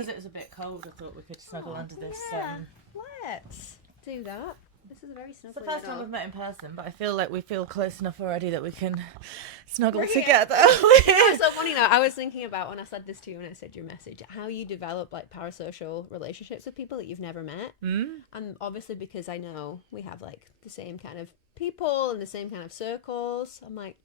because it was a bit cold, I thought we could snuggle under this. Yeah, let's do that. This is a very snuggle. It's the first time we've met in person, but I feel like we feel close enough already that we can snuggle Really? together. That's so funny now. I was thinking about when I said this to you when I said your message, how you develop like parasocial relationships with people that you've never met. And obviously because I know we have like the same kind of people and the same kind of circles, I'm like,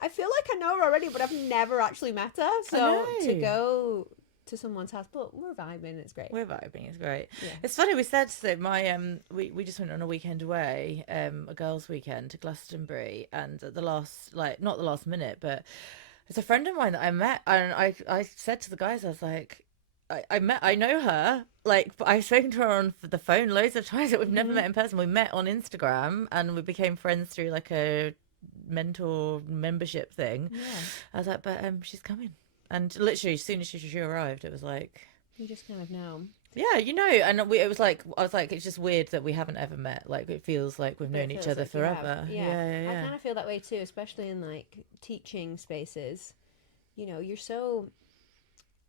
I feel like I know her already, but I've never actually met her. So to go to someone's house, but we're vibing, it's great. It's great. Yeah. It's funny, we said that we just went on a weekend away, a girls' weekend to Glastonbury, and at the last, like, not the last minute, but it's a friend of mine that I met, and I said to the guys, I was like, I know her, like, but I've spoken to her on the phone loads of times, but we've never met in person. We met on Instagram and we became friends through like a mentor membership thing. I was like, but she's coming. And literally, as soon as she arrived, it was like... You just kind of know. Yeah, you know, and it was like, I was like, it's just weird that we haven't ever met. Like, it feels like we've known each other like forever. Yeah. I kind of feel that way too, especially in like teaching spaces. You know, you're so...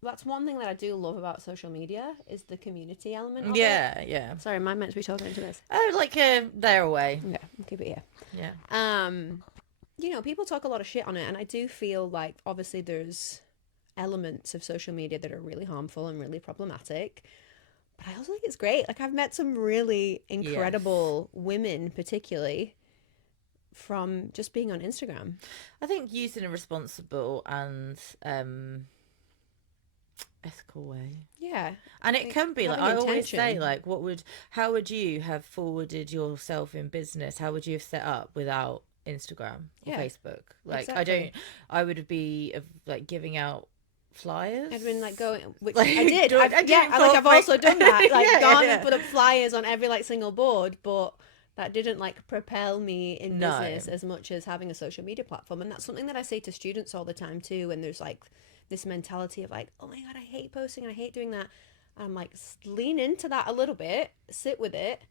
That's one thing that I do love about social media is the community element of it. Yeah. Sorry, am I meant to be talking into this? Oh, like they're away. Yeah, I'll keep it here. Yeah. You know, people talk a lot of shit on it, and I do feel like obviously there's elements of social media that are really harmful and really problematic, but I also think it's great. Like, I've met some really incredible women, particularly from just being on Instagram. I think used in a responsible and ethical way. Yeah. And it can be like, I having always say, intention. like, how would you have forwarded yourself in business? How would you have set up without Instagram or Facebook? Like, exactly. I would be like giving out flyers. I'd been like going, which Like, I did. I've also done that. Like, gone and put up flyers on every like single board, but that didn't like propel me in business as much as having a social media platform. And that's something that I say to students all the time too. And there's like this mentality of like, oh my God, I hate posting, I hate doing that. And I'm like, lean into that a little bit, sit with it,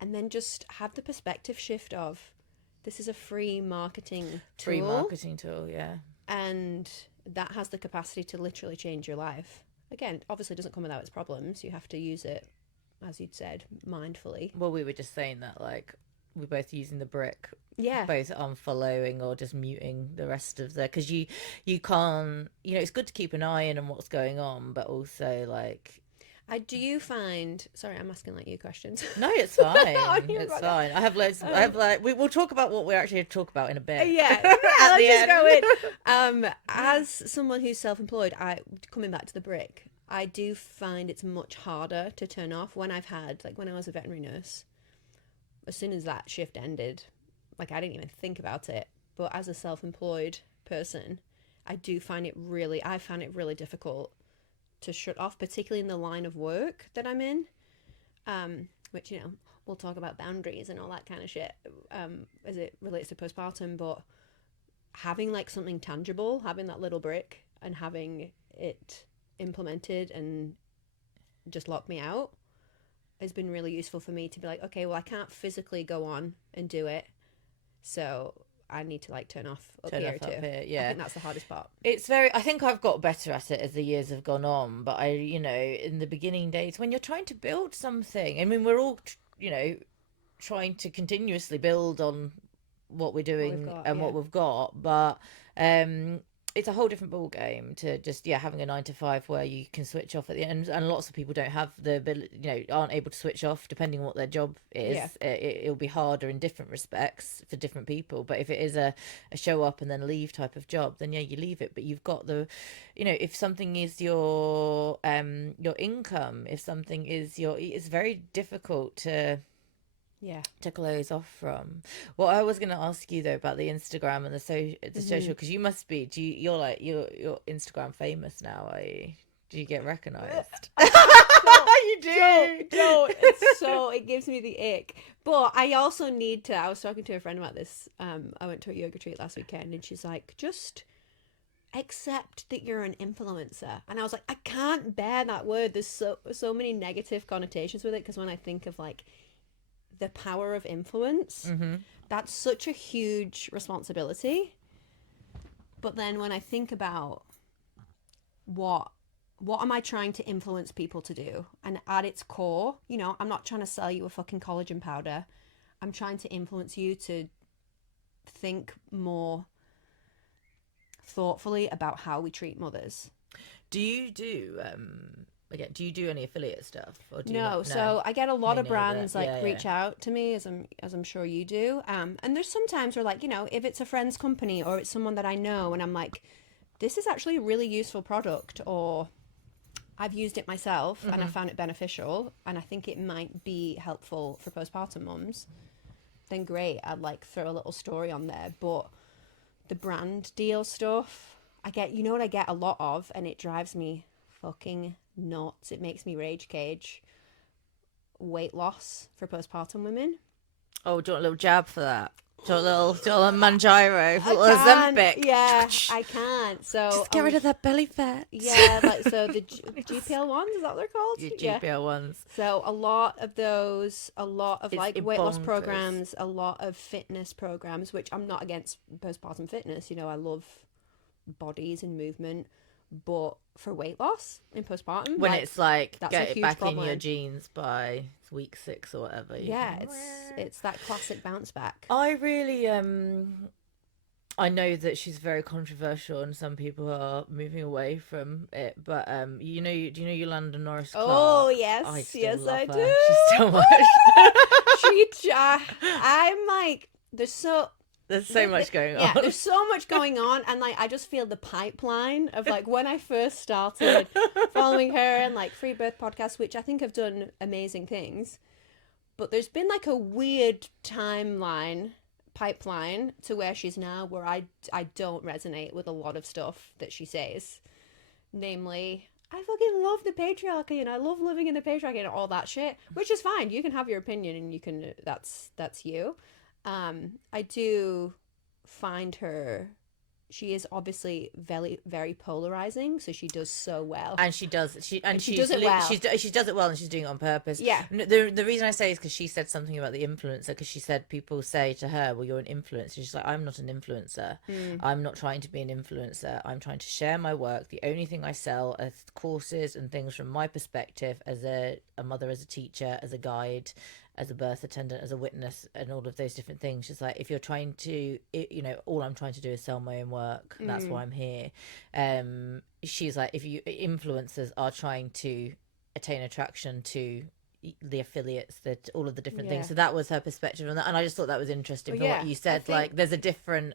and then just have the perspective shift of, this is a free marketing tool. Yeah. And that has the capacity to literally change your life. Again, obviously it doesn't come without its problems. You have to use it, as you'd said, mindfully. Well, we were just saying that, like, we're both using the brick. Yeah. Both unfollowing or just muting the rest of the... Because you can't... You know, it's good to keep an eye in on what's going on, but also, like... Do you find... Sorry, I'm asking, like, you questions. No, it's fine. It's fine. I have loads... I have, like... We'll talk about what we're actually talk about in a bit. Yeah. Let's just go in. As someone who's self-employed, coming back to the brick, I do find it's much harder to turn off when I've had... Like, when I was a veterinary nurse, as soon as that shift ended... Like, I didn't even think about it. But as a self-employed person, I found it really difficult to shut off, particularly in the line of work that I'm in. Which, you know, we'll talk about boundaries and all that kind of shit as it relates to postpartum. But having, like, something tangible, having that little brick and having it implemented and just lock me out has been really useful for me to be like, okay, well, I can't physically go on and do it. So I need to like turn off up here. Yeah. I think that's the hardest part. It's I think I've got better at it as the years have gone on, but you know, in the beginning days when you're trying to build something, I mean, we're all, you know, trying to continuously build on what we're doing what we've got, but it's a whole different ball game to just having a 9 to 5 where you can switch off at the end, and lots of people don't have the ability, you know, aren't able to switch off depending on what their job is. It'll be harder in different respects for different people, but if it is a show up and then leave type of job, then you leave it, but you've got the, you know, if something is your income, if something is it's very difficult to close off from. What I was going to ask you though about the Instagram and the social, because you must be, you're Instagram famous now, are you? Do you get recognized? You do. Don't. It gives me the ick. But I also need to, I was talking to a friend about this. I went to a yoga retreat last weekend and she's like, just accept that you're an influencer. And I was like, I can't bear that word. There's so many negative connotations with it, because when I think of like the power of influence, that's such a huge responsibility. But then when I think about what what am I trying to influence people to do? And at its core, you know, I'm not trying to sell you a fucking collagen powder. I'm trying to influence you to think more thoughtfully about how we treat mothers. Do you do do you do any affiliate stuff, or do you No, not? so I get a lot Me of brands neither. like reach out to me, as I'm sure you do. And there's sometimes where, like, you know, if it's a friend's company or it's someone that I know and I'm like, this is actually a really useful product, or I've used it myself and I found it beneficial and I think it might be helpful for postpartum mums, then great, I'd like throw a little story on there. But the brand deal stuff, I get, you know what I get a lot of, and it drives me fucking nuts. It makes me rage cage. Weight loss for postpartum women. Oh, do you want a little jab for that? Do you want a little Manjaro, a little Can't. Ozempic? Yeah, I can't. So Just get rid of that belly fat. Yeah, like, so the GPL ones, is that what they're called? Your Yeah. GPL ones. So a lot of those, a lot of It's like weight loss bonkers. programs, a lot of fitness programs, which I'm not against postpartum fitness. You know, I love bodies and movement, but for weight loss in postpartum, When like, it's like, that's get a it huge back in problem. your jeans by week 6 or whatever. Yeah, it's that classic bounce back. I really I know that she's very controversial and some people are moving away from it, but do you know Yolanda Norris Clark? Oh yes, I still yes love I her. do. She's so much. I'm like, There's so much going on. Yeah, there's so much going on, and like I just feel the pipeline of like when I first started following her and like Free Birth podcast, which I think have done amazing things, but there's been like a weird pipeline to where she's now, where I don't resonate with a lot of stuff that she says, namely, I fucking love the patriarchy and I love living in the patriarchy and all that shit, which is fine. You can have your opinion and you can, that's you. I do find she is obviously very, very polarizing, so she does so well. And she does she does it well. she does it well, and she's doing it on purpose. Yeah. The reason I say is because she said something about the influencer, because she said people say to her, well, you're an influencer. She's like, I'm not an influencer. I'm not trying to be an influencer. I'm trying to share my work. The only thing I sell are courses and things from my perspective as a mother, as a teacher, as a guide, as a birth attendant, as a witness, and all of those different things. She's like, if you're trying to, all I'm trying to do is sell my own work. That's why I'm here. She's like, if you influencers are trying to attain attraction to the affiliates, that all of the different things. So that was her perspective on that, and I just thought that was interesting for what you said. Like, there's a different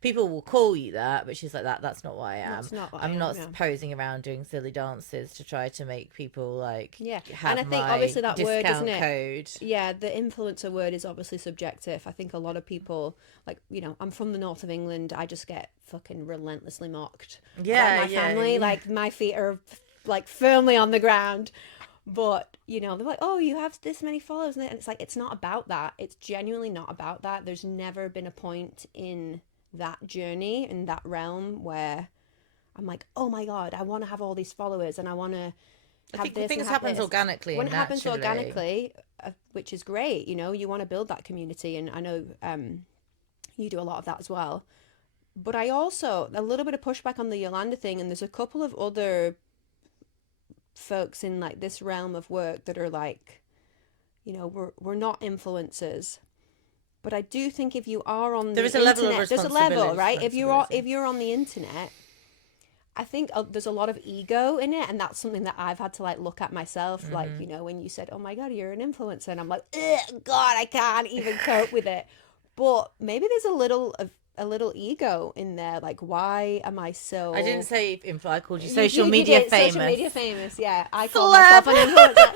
people will call you that, but she's like, that's not what I am. That's not what I'm not yeah. posing around doing silly dances to try to make people like and have I think my obviously that word, discount isn't it? code. Yeah, the influencer word is obviously subjective. I think a lot of people, like, you know, I'm from the north of England, I just get fucking relentlessly mocked by my family. Like, my feet are like firmly on the ground. But, you know, they're like, oh, you have this many followers. And it's like, it's not about that. It's genuinely not about that. There's never been a point in that journey, in that realm, where I'm like, oh my God, I want to have all these followers and I want to have this. I think this happens organically. When it happens organically, which is great, you know, you want to build that community. And I know you do a lot of that as well. But I also, a little bit of pushback on the Yolanda thing, and there's a couple of other folks in like this realm of work that are like, you know, we're not influencers, but I do think if you are on the internet, there's a level, right? If you're on the internet, I think there's a lot of ego in it, and that's something that I've had to like look at myself. Like, you know, when you said, oh my God, you're an influencer, and I'm like, God, I can't even cope with it. But maybe there's a little ego in there. Like, why am I so... I didn't say info. I called you social media famous. Social media famous, yeah. I call myself an influencer.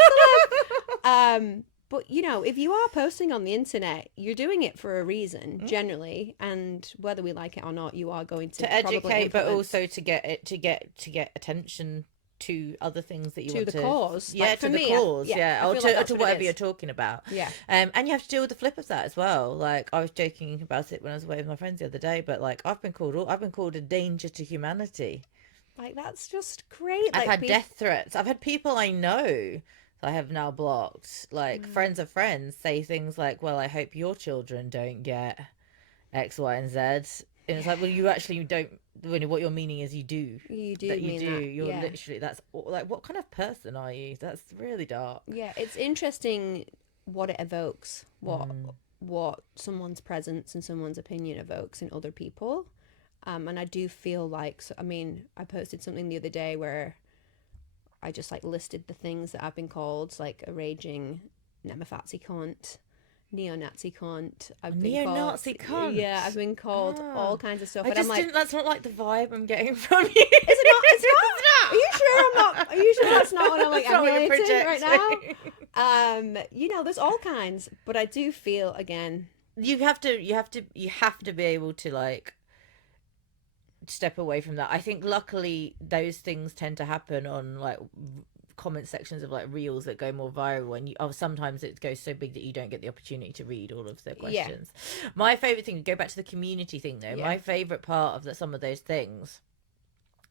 Celeb. But, you know, if you are posting on the internet, you're doing it for a reason, generally, and whether we like it or not, you are going to educate, but also to get attention to other things that you want to... To the cause. Yeah, like, to the me, cause, or to whatever you're talking about. Yeah. And you have to deal with the flip of that as well. Like, I was joking about it when I was away with my friends the other day, but like, I've been called a danger to humanity. Like, that's just great. I've had death threats. I've had people I know that I have now blocked, like friends of friends, say things like, well, I hope your children don't get X, Y, and Z. And it's like, well, you actually don't when what you're meaning is you do. You do That you mean do. that. You're Yeah. literally, that's like, what kind of person are you? That's really dark. Yeah, it's interesting what it evokes, Mm. what someone's presence and someone's opinion evokes in other people. And I do feel like, so, I mean, I posted something the other day where I just like listed the things that I've been called, like a raging Nemafatsi cunt, neo-Nazi cunt. I've been called, Neo-Nazi cunt. yeah, I've been called Ah. all kinds of stuff. I And just I'm like, didn't. That's not like the vibe I'm getting from you. is it not? It's not. Are you sure I'm not? Are you sure that's not what I'm like That's not what you're emulating right now? projecting. You know, there's all kinds, but I do feel again. You have to be able to like step away from that. I think luckily those things tend to happen on like comment sections of like reels that go more viral, and sometimes it goes so big that you don't get the opportunity to read all of their questions. Yeah. My favorite thing, go back to the community thing though, my favorite part of some of those things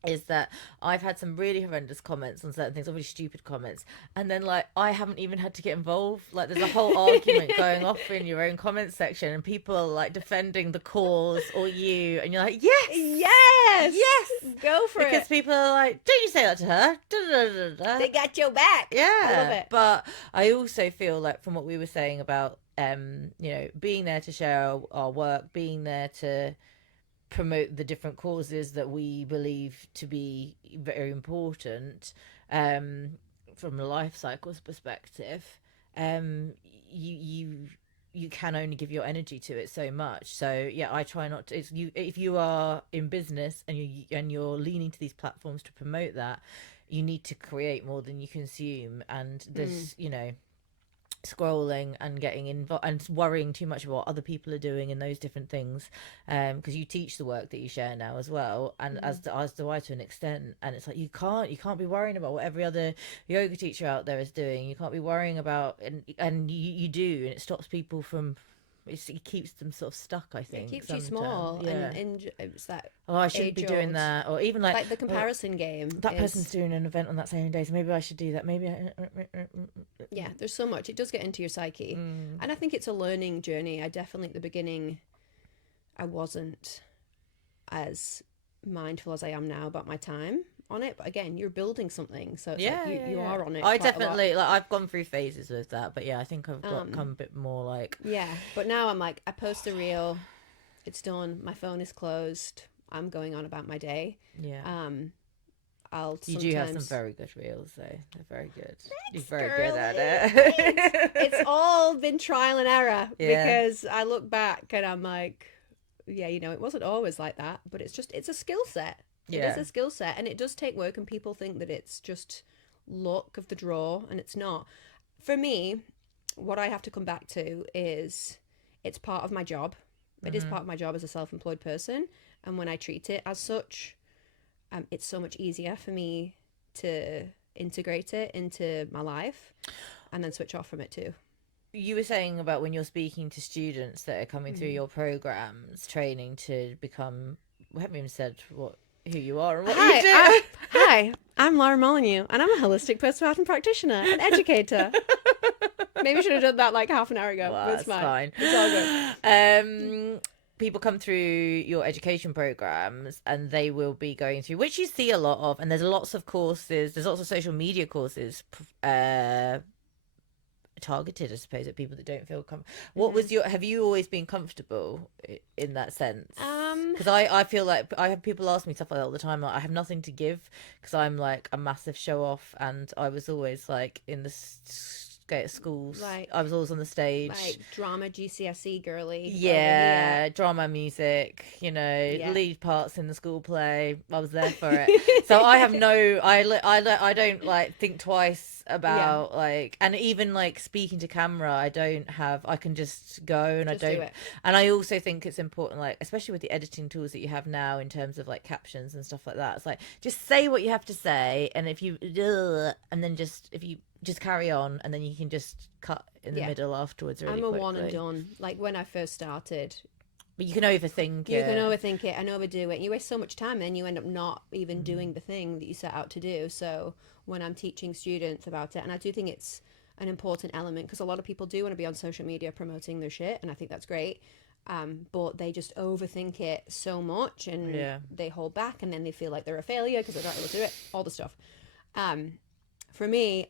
is that I've had some really horrendous comments on certain things, really stupid comments, and then like I haven't even had to get involved. Like there's a whole argument going off in your own comment section, and people are like defending the cause or you, and you're like, yes, go for it. Because people are like, don't you say that to her? Da, da, da, da. They got your back. Yeah, I love it. But I also feel like from what we were saying about you know, being there to share our work, being there to promote the different causes that we believe to be very important, from a life cycles perspective, you can only give your energy to it so much. So yeah, I try not to. If you are in business and you're leaning to these platforms to promote that, you need to create more than you consume. And there's you know, scrolling and getting involved and worrying too much about what other people are doing and those different things, because you teach the work that you share now as well, and as do I to an extent, and it's like you can't be worrying about what every other yoga teacher out there is doing. You can't be worrying about, and you do, and it stops people from, it keeps them sort of stuck, I think. It keeps you small. Yeah. And it's that, oh, I shouldn't be doing that. Or even like the comparison game. That person's doing an event on that same day, so maybe I should do that. Maybe yeah, there's so much. It does get into your psyche. And I think it's a learning journey. I definitely, at the beginning, I wasn't as mindful as I am now about my time on it, but again, you're building something, so it's like you are on it. I definitely, like, I've gone through phases with that, but yeah, I think I've come a bit more like, yeah, but now I'm like, I post a reel, it's done, my phone is closed, I'm going on about my day. You do have some very good reels though. They're very good. You're very girly. good at it. It's all been trial and error, because I look back and I'm like, yeah, you know, it wasn't always like that, but it's a skill set. It is a skill set, and it does take work, and people think that it's just luck of the draw, and it's not. For me, what I have to come back to is it's part of my job. It is part of my job as a self-employed person, and when I treat it as such, it's so much easier for me to integrate it into my life and then switch off from it too. You were saying about when you're speaking to students that are coming through your programs, training to become, we haven't even said who you are and what you do. Hi, I'm Laura Molyneux, and I'm a holistic postpartum practitioner and educator. Maybe I should have done that like half an hour ago. Well, it's fine. It's all good. People come through your education programs and they will be going through, which you see a lot of, and there's lots of courses, there's lots of social media courses targeted, I suppose, at people that don't feel comfortable. What was have you always been comfortable in that sense? Because I feel like I have people ask me stuff like that all the time. Like, I have nothing to give because I'm like a massive show off, and I was always like in the schools, like, I was always on the stage, like drama GCSE girly. Yeah, drama, music, you know, lead parts in the school play. I was there for it. So I have I don't like think twice about like, and even like speaking to camera, I can just go, and just I don't. And I also think it's important, like especially with the editing tools that you have now in terms of like captions and stuff like that. It's like just say what you have to say, and if you and then if you just carry on, and then you can just cut in the middle afterwards really quickly. One and done. Like when I first started. But you can overthink it. You can overthink it and overdo it. You waste so much time, then you end up not even doing the thing that you set out to do. So when I'm teaching students about it, and I do think it's an important element, because a lot of people do want to be on social media promoting their shit, and I think that's great. but they just overthink it so much, and Yeah. they hold back, and then they feel like they're a failure because they're not able to do it, all the stuff. For me,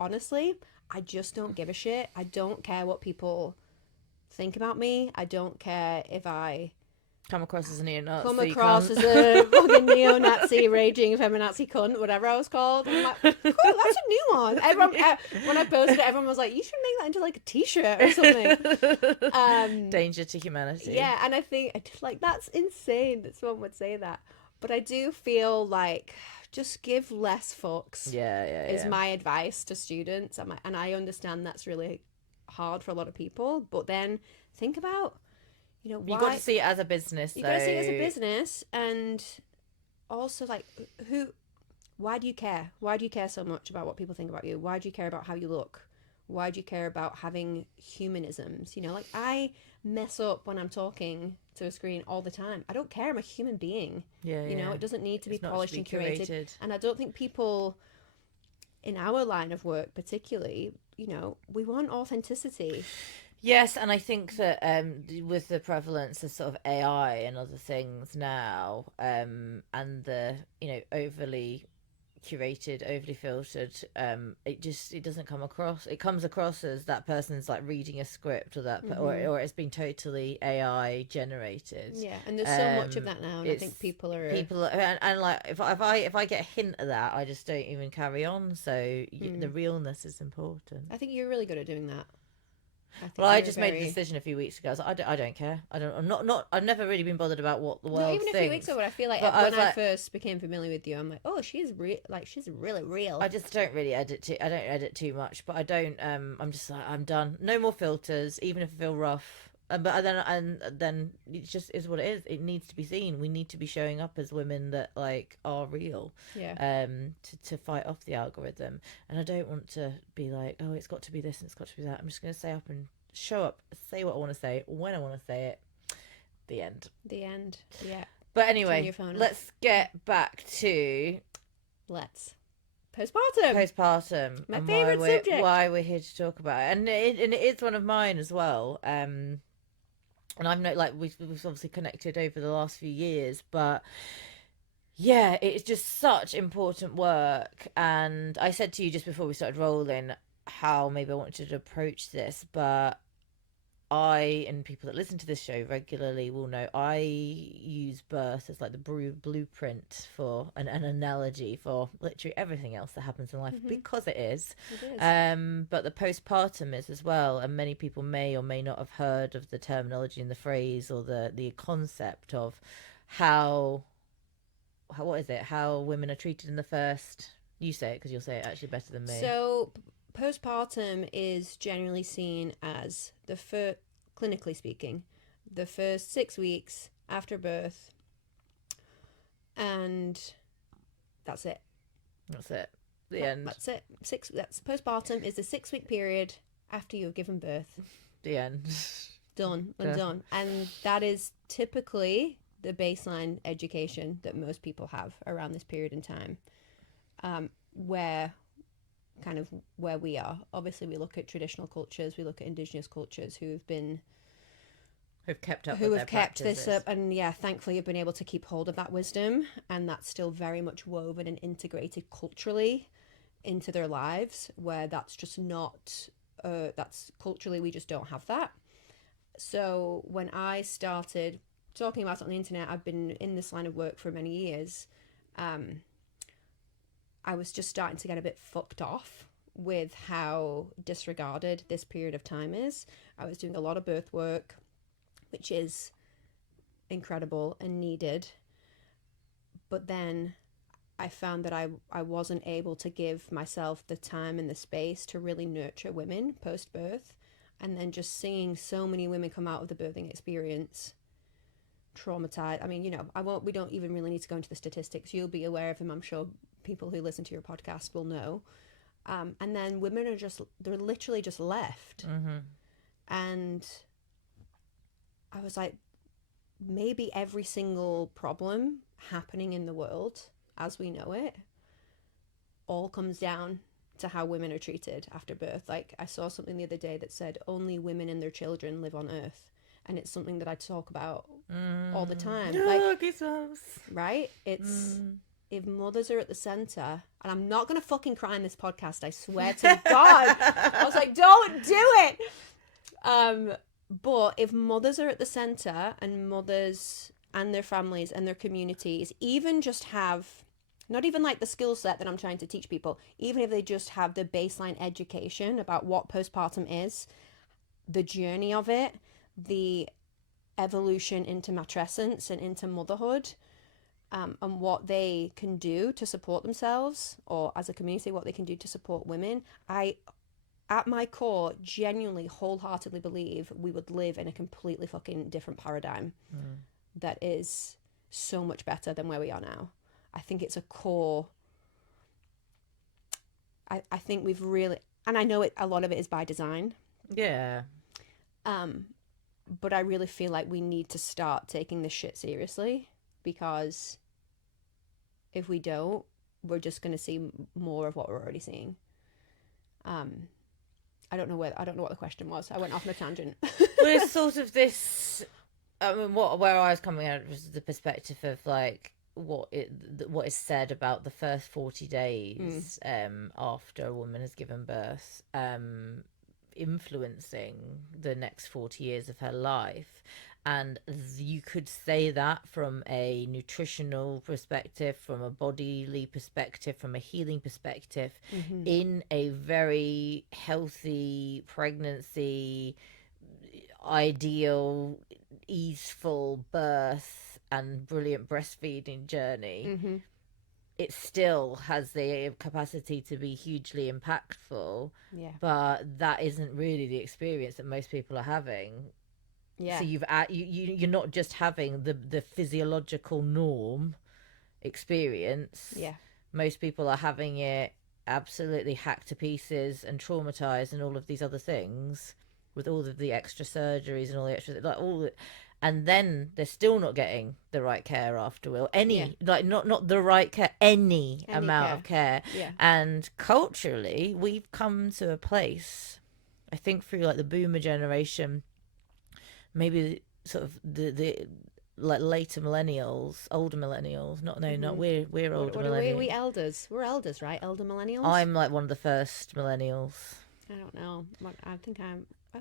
honestly, I just don't give a shit. I don't care what people think about me. I don't care if I Come across as a neo-Nazi come across cunt. as a fucking neo-Nazi, raging feminazi cunt, whatever I was called. I'm like, cool, that's a new one. Everyone, when I posted it, everyone was like, you should make that into like a t-shirt or something. Danger to humanity. Yeah, and I think, like, that's insane that someone would say that. But I do feel like just give less fucks Yeah. is my advice to students. And I understand that's really hard for a lot of people. But then think about, why... You got to see it as a business, You got to see it as a business. And also, like, why do you care? Why do you care so much about what people think about you? Why do you care about how you look? Why do you care about having humanisms? Like, I mess up when I'm talking to a screen all the time. I don't care. I'm a human being. Yeah. It doesn't need to be polished and curated. curated. And I don't think people in our line of work particularly, we want authenticity. Yes, and I think that with the prevalence of sort of AI and other things now, and the overly curated, overly filtered, it doesn't come across. It comes across as that person's like reading a script, or that or it's been totally AI generated. Yeah, and there's so much of that now, and I think people are and like if I get a hint of that, I just don't even carry on. So the realness is important. I think you're really good at doing that. I just made a decision a few weeks ago. I was like, I don't care. I've never really been bothered about what the world thinks. Not even a few weeks ago, but I feel like when I first became familiar with you, I'm like, oh, she's really real. I just don't really edit. I don't edit too much, but I don't. I'm just like, I'm done. No more filters, even if I feel rough. But then it just is what it is. It needs to be seen. We need to be showing up as women that like are real. Yeah. To fight off the algorithm, and I don't want to be like, oh, it's got to be this and it's got to be that. I'm just going to say up and show up, say what I want to say when I want to say it. The end. Yeah. But anyway, let's get back to postpartum. My favorite subject. Why we're here to talk about it, and it is one of mine as well. And I've we've obviously connected over the last few years, but yeah, it's just such important work. And I said to you just before we started rolling how maybe I wanted to approach this, but and people that listen to this show regularly will know I use birth as like the blueprint for an analogy for literally everything else that happens in life, because it is. But the postpartum is as well, and many people may or may not have heard of the terminology and the phrase or the concept of how women are treated in the first. You say it because you'll say it actually better than me. So postpartum is generally seen as clinically speaking, the first 6 weeks after birth, and that's it. The end. That's it. That's postpartum is the 6-week period after you've given birth. The end. Done and done. And that is typically the baseline education that most people have around this period in time, where we are. Obviously, we look at traditional cultures, we look at indigenous cultures who've kept this up, and thankfully have been able to keep hold of that wisdom, and that's still very much woven and integrated culturally into their lives, where that's just not that's culturally, we just don't have that. So when I started talking about it on the internet, I've been in this line of work for many years. I was just starting to get a bit fucked off with how disregarded this period of time is. I was doing a lot of birth work, which is incredible and needed. But then I found that I wasn't able to give myself the time and the space to really nurture women post-birth. And then just seeing so many women come out of the birthing experience traumatized. I mean, we don't even really need to go into the statistics. You'll be aware of them, I'm sure. People who listen to your podcast will know. And then women they're literally just left. And I was like, maybe every single problem happening in the world as we know it all comes down to how women are treated after birth. Like, I saw something the other day that said only women and their children live on earth. and it's something that I talk about all the time. Right? It's if mothers are at the center, and I'm not gonna fucking cry in this podcast, I swear to God. I was like, don't do it. But if mothers are at the center, and mothers and their families and their communities even just have, not even like the skill set that I'm trying to teach people, even if they just have the baseline education about what postpartum is, the journey of it, the evolution into matrescence and into motherhood, and what they can do to support themselves, or as a community, what they can do to support women, I, at my core, genuinely, wholeheartedly believe we would live in a completely fucking different paradigm that is so much better than where we are now. I think it's a core. I think we've really, and I know it, a lot of it is by design. Yeah. But I really feel like we need to start taking this shit seriously, because if we don't, we're just going to see more of what we're already seeing. I don't know what the question was. I went off on a tangent. Well, it's sort of this. I mean, where I was coming at was the perspective of like what is said about the first 40 days after a woman has given birth, influencing the next 40 years of her life. And you could say that from a nutritional perspective, from a bodily perspective, from a healing perspective, in a very healthy pregnancy, ideal, easeful birth and brilliant breastfeeding journey. It still has the capacity to be hugely impactful, but that isn't really the experience that most people are having. So you're not just having the physiological norm experience. Most people are having it absolutely hacked to pieces and traumatized and all of these other things, with all of the extra surgeries and all the extra, like all the, and then they're still not getting the right care afterward. Like not the right care, any amount care of care. And culturally, we've come to a place, I think, through like the boomer generation, maybe sort of the like later millennials, older millennials. Not we're older millennials. We elders. We're elders, right? Elder millennials. I'm like one of the first millennials. I don't know. I think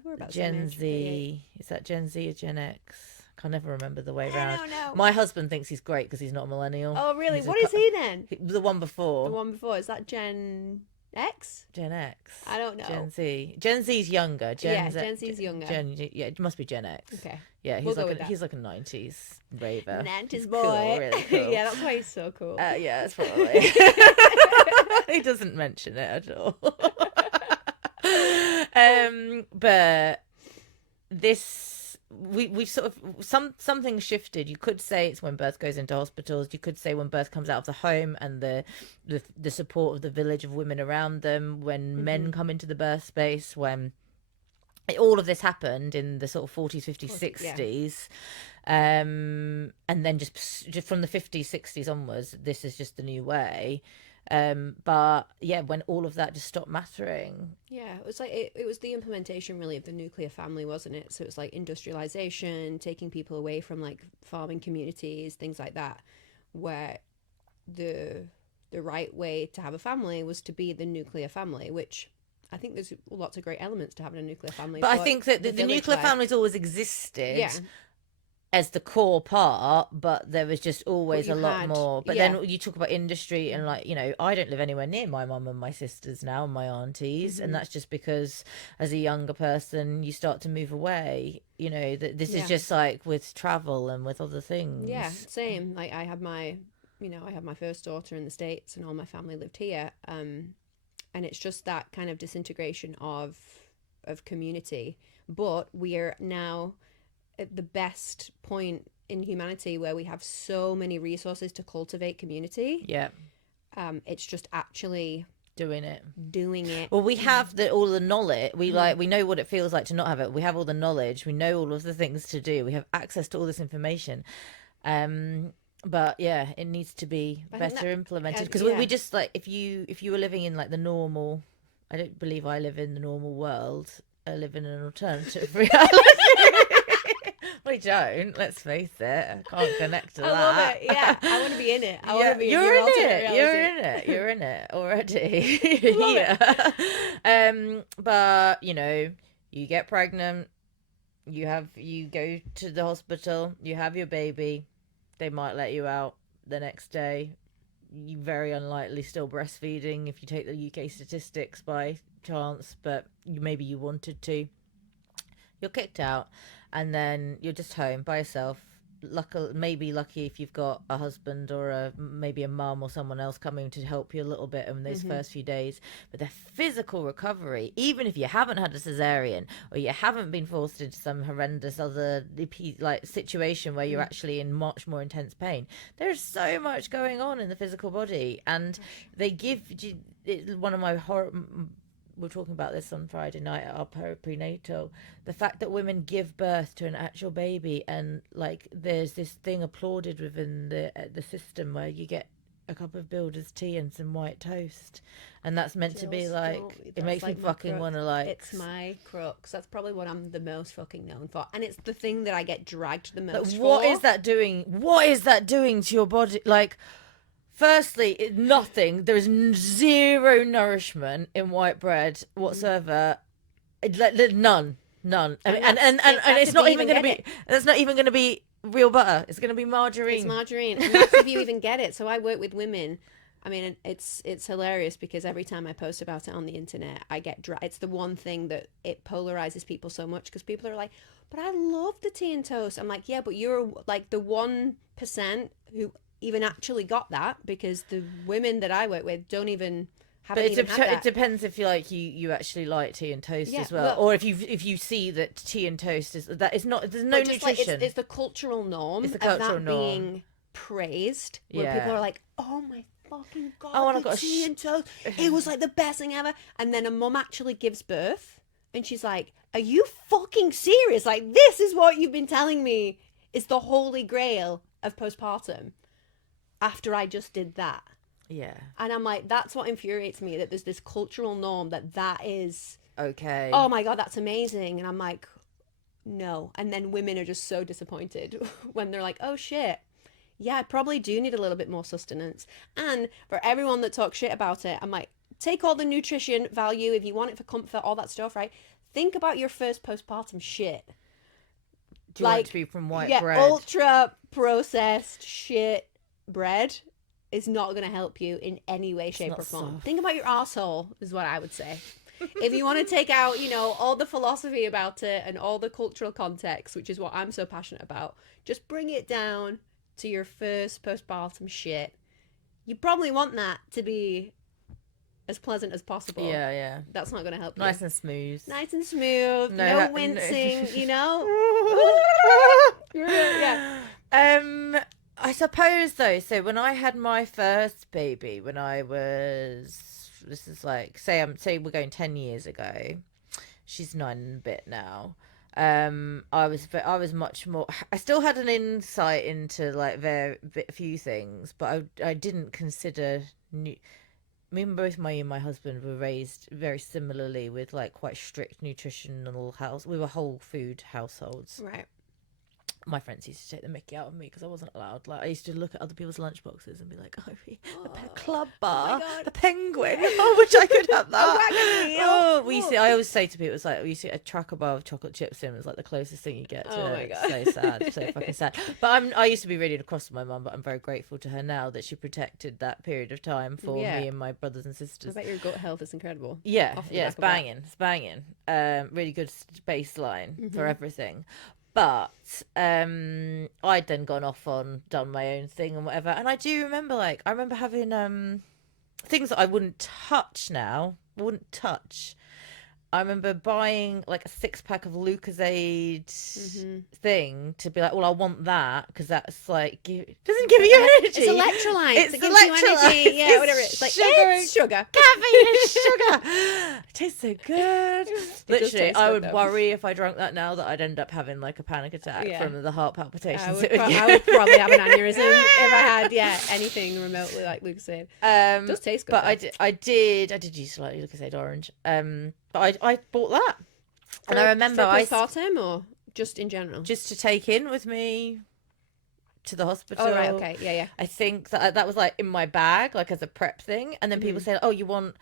we're about Gen Z. Is that Gen Z or Gen X? I can never remember the way around. I don't know. My husband thinks he's great because he's not a millennial. Oh, really? What is he then? The one before. The one before. Is that Gen X? Gen X. I don't know. Gen Z. Gen Z's younger. Gen Z's younger. It must be Gen X. Okay. Yeah, he's like a 90s raver. 90s boy. Cool, really cool. Yeah, that's why he's so cool. Yeah, that's probably. He doesn't mention it at all. But this, we've sort of something shifted. You could say it's when birth goes into hospitals. You could say when birth comes out of the home and the support of the village of women around them. When men come into the birth space. When all of this happened in the sort of 40s, 50s, 60s. And then just from the 50s, 60s onwards, this is just the new way. But yeah, when all of that just stopped mattering. Yeah, it was like it was the implementation really of the nuclear family, wasn't it? So it was like industrialization, taking people away from like farming communities, things like that, where the right way to have a family was to be the nuclear family, which I think there's lots of great elements to having a nuclear family. But I think that the nuclear family's always existed. As the core part, but there was just always a lot more. But then you talk about industry and like, you know, I don't live anywhere near my mum and my sisters now and my aunties, and that's just because as a younger person you start to move away, you know, that this is just like with travel and with other things. Same. Like I had my first daughter in the States and all my family lived here, and it's just that kind of disintegration of community. But we are now at the best point in humanity where we have so many resources to cultivate community. It's just actually doing it. Well, we have all the knowledge. We know what it feels like to not have it. We have all the knowledge. We know all of the things to do. We have access to all this information. But yeah, it needs to be better implemented, because we just like, if you were living in like the normal, I don't believe I live in the normal world. I live in an alternative reality. I don't. Let's face it. I can't connect to I that. love it. Yeah, I want to be in it. I want to be in you're your in alternate it. reality. You're in it already. Love it. But you get pregnant. You go to the hospital. You have your baby. They might let you out the next day. You very unlikely still breastfeeding if you take the UK statistics by chance, but maybe you wanted to. You're kicked out, and then you're just home by yourself. Maybe lucky if you've got a husband or maybe a mum or someone else coming to help you a little bit in those first few days. But the physical recovery, even if you haven't had a cesarean or you haven't been forced into some horrendous other situation where you're actually in much more intense pain, there's so much going on in the physical body, and they give you one of my we're talking about this on Friday night at our prenatal, the fact that women give birth to an actual baby, and there's this thing applauded within the system where you get a cup of builder's tea and some white toast, and that's meant to be it makes me fucking want to it's my crux. That's probably what I'm the most fucking known for, and it's the thing that I get dragged the most for. What is that doing to your body? Firstly, nothing. There is zero nourishment in white bread whatsoever. None. I mean, and it's not even going to be. That's not even going to be real butter. It's going to be margarine. It's margarine, and that's if you even get it. So I work with women. I mean, it's hilarious because every time I post about it on the internet, I get it's the one thing that it polarizes people so much, because people are like, "But I love the tea and toast." I'm like, "Yeah, but you're like the 1% who even actually got that, because the women that I work with don't even have it. It depends if you actually like tea and toast as well, or if you see that tea and toast is not, there's no nutrition. It's the cultural norm. It's the cultural norm being praised, where people are like, "Oh my fucking god, the tea and toast, it was like the best thing ever." And then a mum actually gives birth, and she's like, "Are you fucking serious? Like, this is what you've been telling me is the holy grail of postpartum." After I just did that. Yeah. And I'm like, that's what infuriates me, that there's this cultural norm that is okay. Oh my god, that's amazing. And I'm like, no. And then women are just so disappointed when they're like, oh shit, yeah, I probably do need a little bit more sustenance. And for everyone that talks shit about it, I'm like, take all the nutrition value, if you want it for comfort, all that stuff, right? Think about your first postpartum shit. Do you want it to be from white bread? Ultra processed shit bread is not going to help you in any way, shape, or form. Think about your asshole, is what I would say. If you want to take out, all the philosophy about it and all the cultural context, which is what I'm so passionate about, just bring it down to your first postpartum shit. You probably want that to be as pleasant as possible. Yeah. That's not going to help you. Nice and smooth. No wincing, Yeah. I suppose though, so when I had my first baby, when I was, this is say we're going 10 years ago, she's 9 and a bit now. I was much more, I still had an insight into a few things, but I didn't consider me and both my husband were raised very similarly with quite strict nutritional we were whole food households. Right. My friends used to take the mickey out of me because I wasn't allowed. I used to look at other people's lunchboxes and be like, "Oh, the club bar, the penguin. I wish I could have that." I always say to people, we used to get a tracker bar of chocolate chips in. It was the closest thing you get to it. So sad, so fucking sad. But I used to be really cross with my mum, but I'm very grateful to her now that she protected that period of time for me and my brothers and sisters. I bet your gut health is incredible. Yeah, it's banging. It's banging. Really good baseline for everything. But I'd then gone off done my own thing and whatever. And I do remember, I remember having things that I wouldn't touch now. I remember buying a 6-pack of Lucozade thing to be like, well, I want that because that's doesn't give you energy. It's electrolytes. It's it gives you energy. Yeah, whatever. It's sugar. Caffeine and sugar. It tastes so good. Literally, I would worry if I drank that now that I'd end up having a panic attack from the heart palpitations. I would probably have an aneurysm if I had anything remotely like Lucozade. It does taste good. But I did used to Lucozade orange. But I bought that, and I remember for postpartum or Just in general? just to take in with me to the hospital. Oh, right, okay. Yeah. I think that was like in my bag, like as a prep thing. And then people say, oh, you want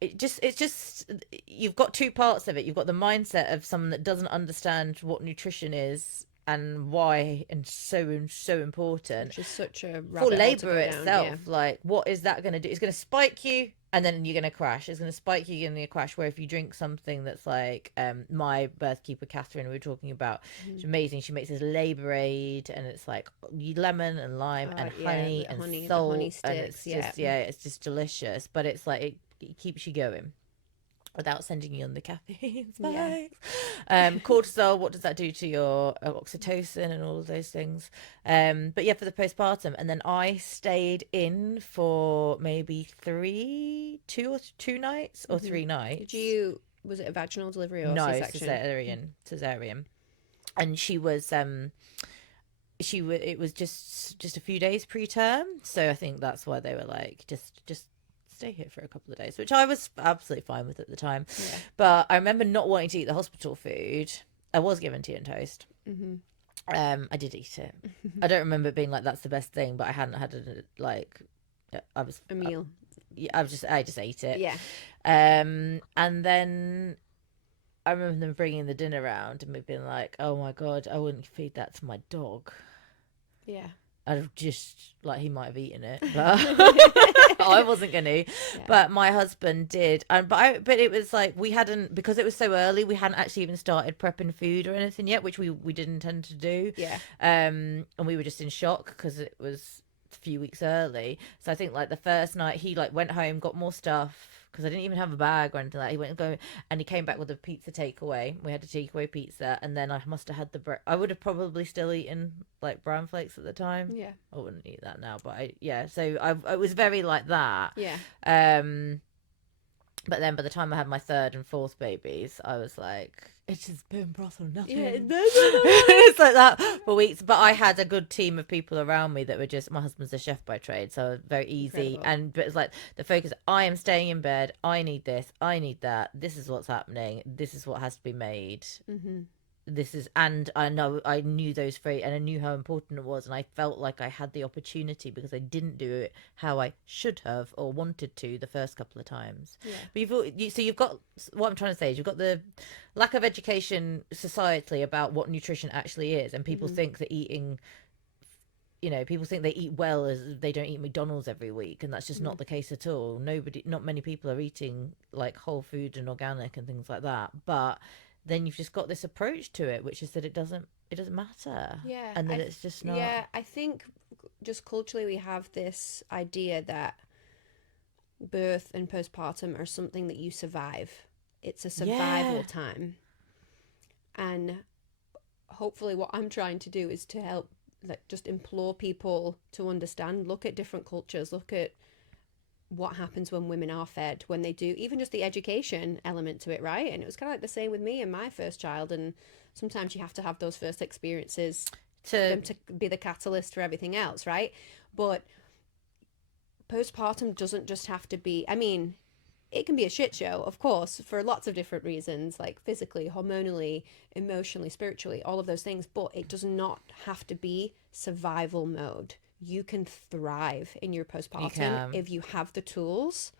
it's just you've got two parts of it. You've got the mindset of someone that doesn't understand what nutrition is and why, and so important. Which is such a For rabbit hole to labor go itself, down. Yeah. like what is that going to do? It's going to spike you and then you're going to crash. It's going to spike you, you're going to crash. Where if you drink something that's like my birth keeper Catherine we were talking about, it's amazing. She makes this labor aid and it's like lemon and lime and honey and salt, the honey sticks, and it's just it's just delicious. But it's like it keeps you going without sending you on the caffeine spikes. Cortisol, what does that do to your oxytocin and all of those things? But yeah, for the postpartum. And then I stayed in for maybe 2 nights or 3 nights. Was it a vaginal delivery or no, C-section? cesarean. And she was it was just a few days preterm, so I think that's why they were like just stay here for a couple of days, which I was absolutely fine with at the time. But I remember not wanting to eat the hospital food. I was given tea and toast. I did eat it. I don't remember it being like that's the best thing, but I hadn't had it like I was a meal. I just ate it. And then I remember them bringing the dinner around and me being like, oh my god, I wouldn't feed that to my dog. I'd have just like he might have eaten it, but I wasn't gonna. But my husband did, and but it was like we hadn't, because it was so early, we hadn't actually even started prepping food or anything yet, which we didn't intend to do. And we were just in shock because it was a few weeks early. So I think like the first night he like went home, got more stuff. Because I didn't even have a bag or anything like that. He went and go, and he came back with a pizza takeaway. We had a takeaway pizza, and then I must have had the bread. I would have probably still eaten like brown flakes at the time. I wouldn't eat that now, but so I was very like that. But then by the time I had my third and fourth babies, I was like, it's just bone broth or nothing. It's like that for weeks. But I had a good team of people around me that were just, my husband's a chef by trade, so very easy. But it's like the focus, I am staying in bed, I need this, I need that, this is what's happening, this is what has to be made. This is, and I knew those three, and I knew how important it was, and I felt like I had the opportunity because I didn't do it how I should have or wanted to the first couple of times. But you've got, what I'm trying to say is you've got the lack of education societally about what nutrition actually is, and people think that eating, people think they eat well as they don't eat McDonald's every week, and that's just not the case at all. Not many people are eating like whole food and organic and things like that, but then you've just got this approach to it, which is that it doesn't matter. And then it's just not. I think just culturally we have this idea that birth and postpartum are something that you survive. It's a survival time. And hopefully what I'm trying to do is to help, like, just implore people to understand, look at different cultures, look at what happens when women are fed, when they do, even just the education element to it, right? And it was kind of like the same with me and my first child, and sometimes you have to have those first experiences for them to be the catalyst for everything else, right? But postpartum doesn't just have to be, I mean, it can be a shit show, of course, for lots of different reasons, like physically, hormonally, emotionally, spiritually, all of those things, but it does not have to be survival mode. You can thrive in your postpartum if you have the tools,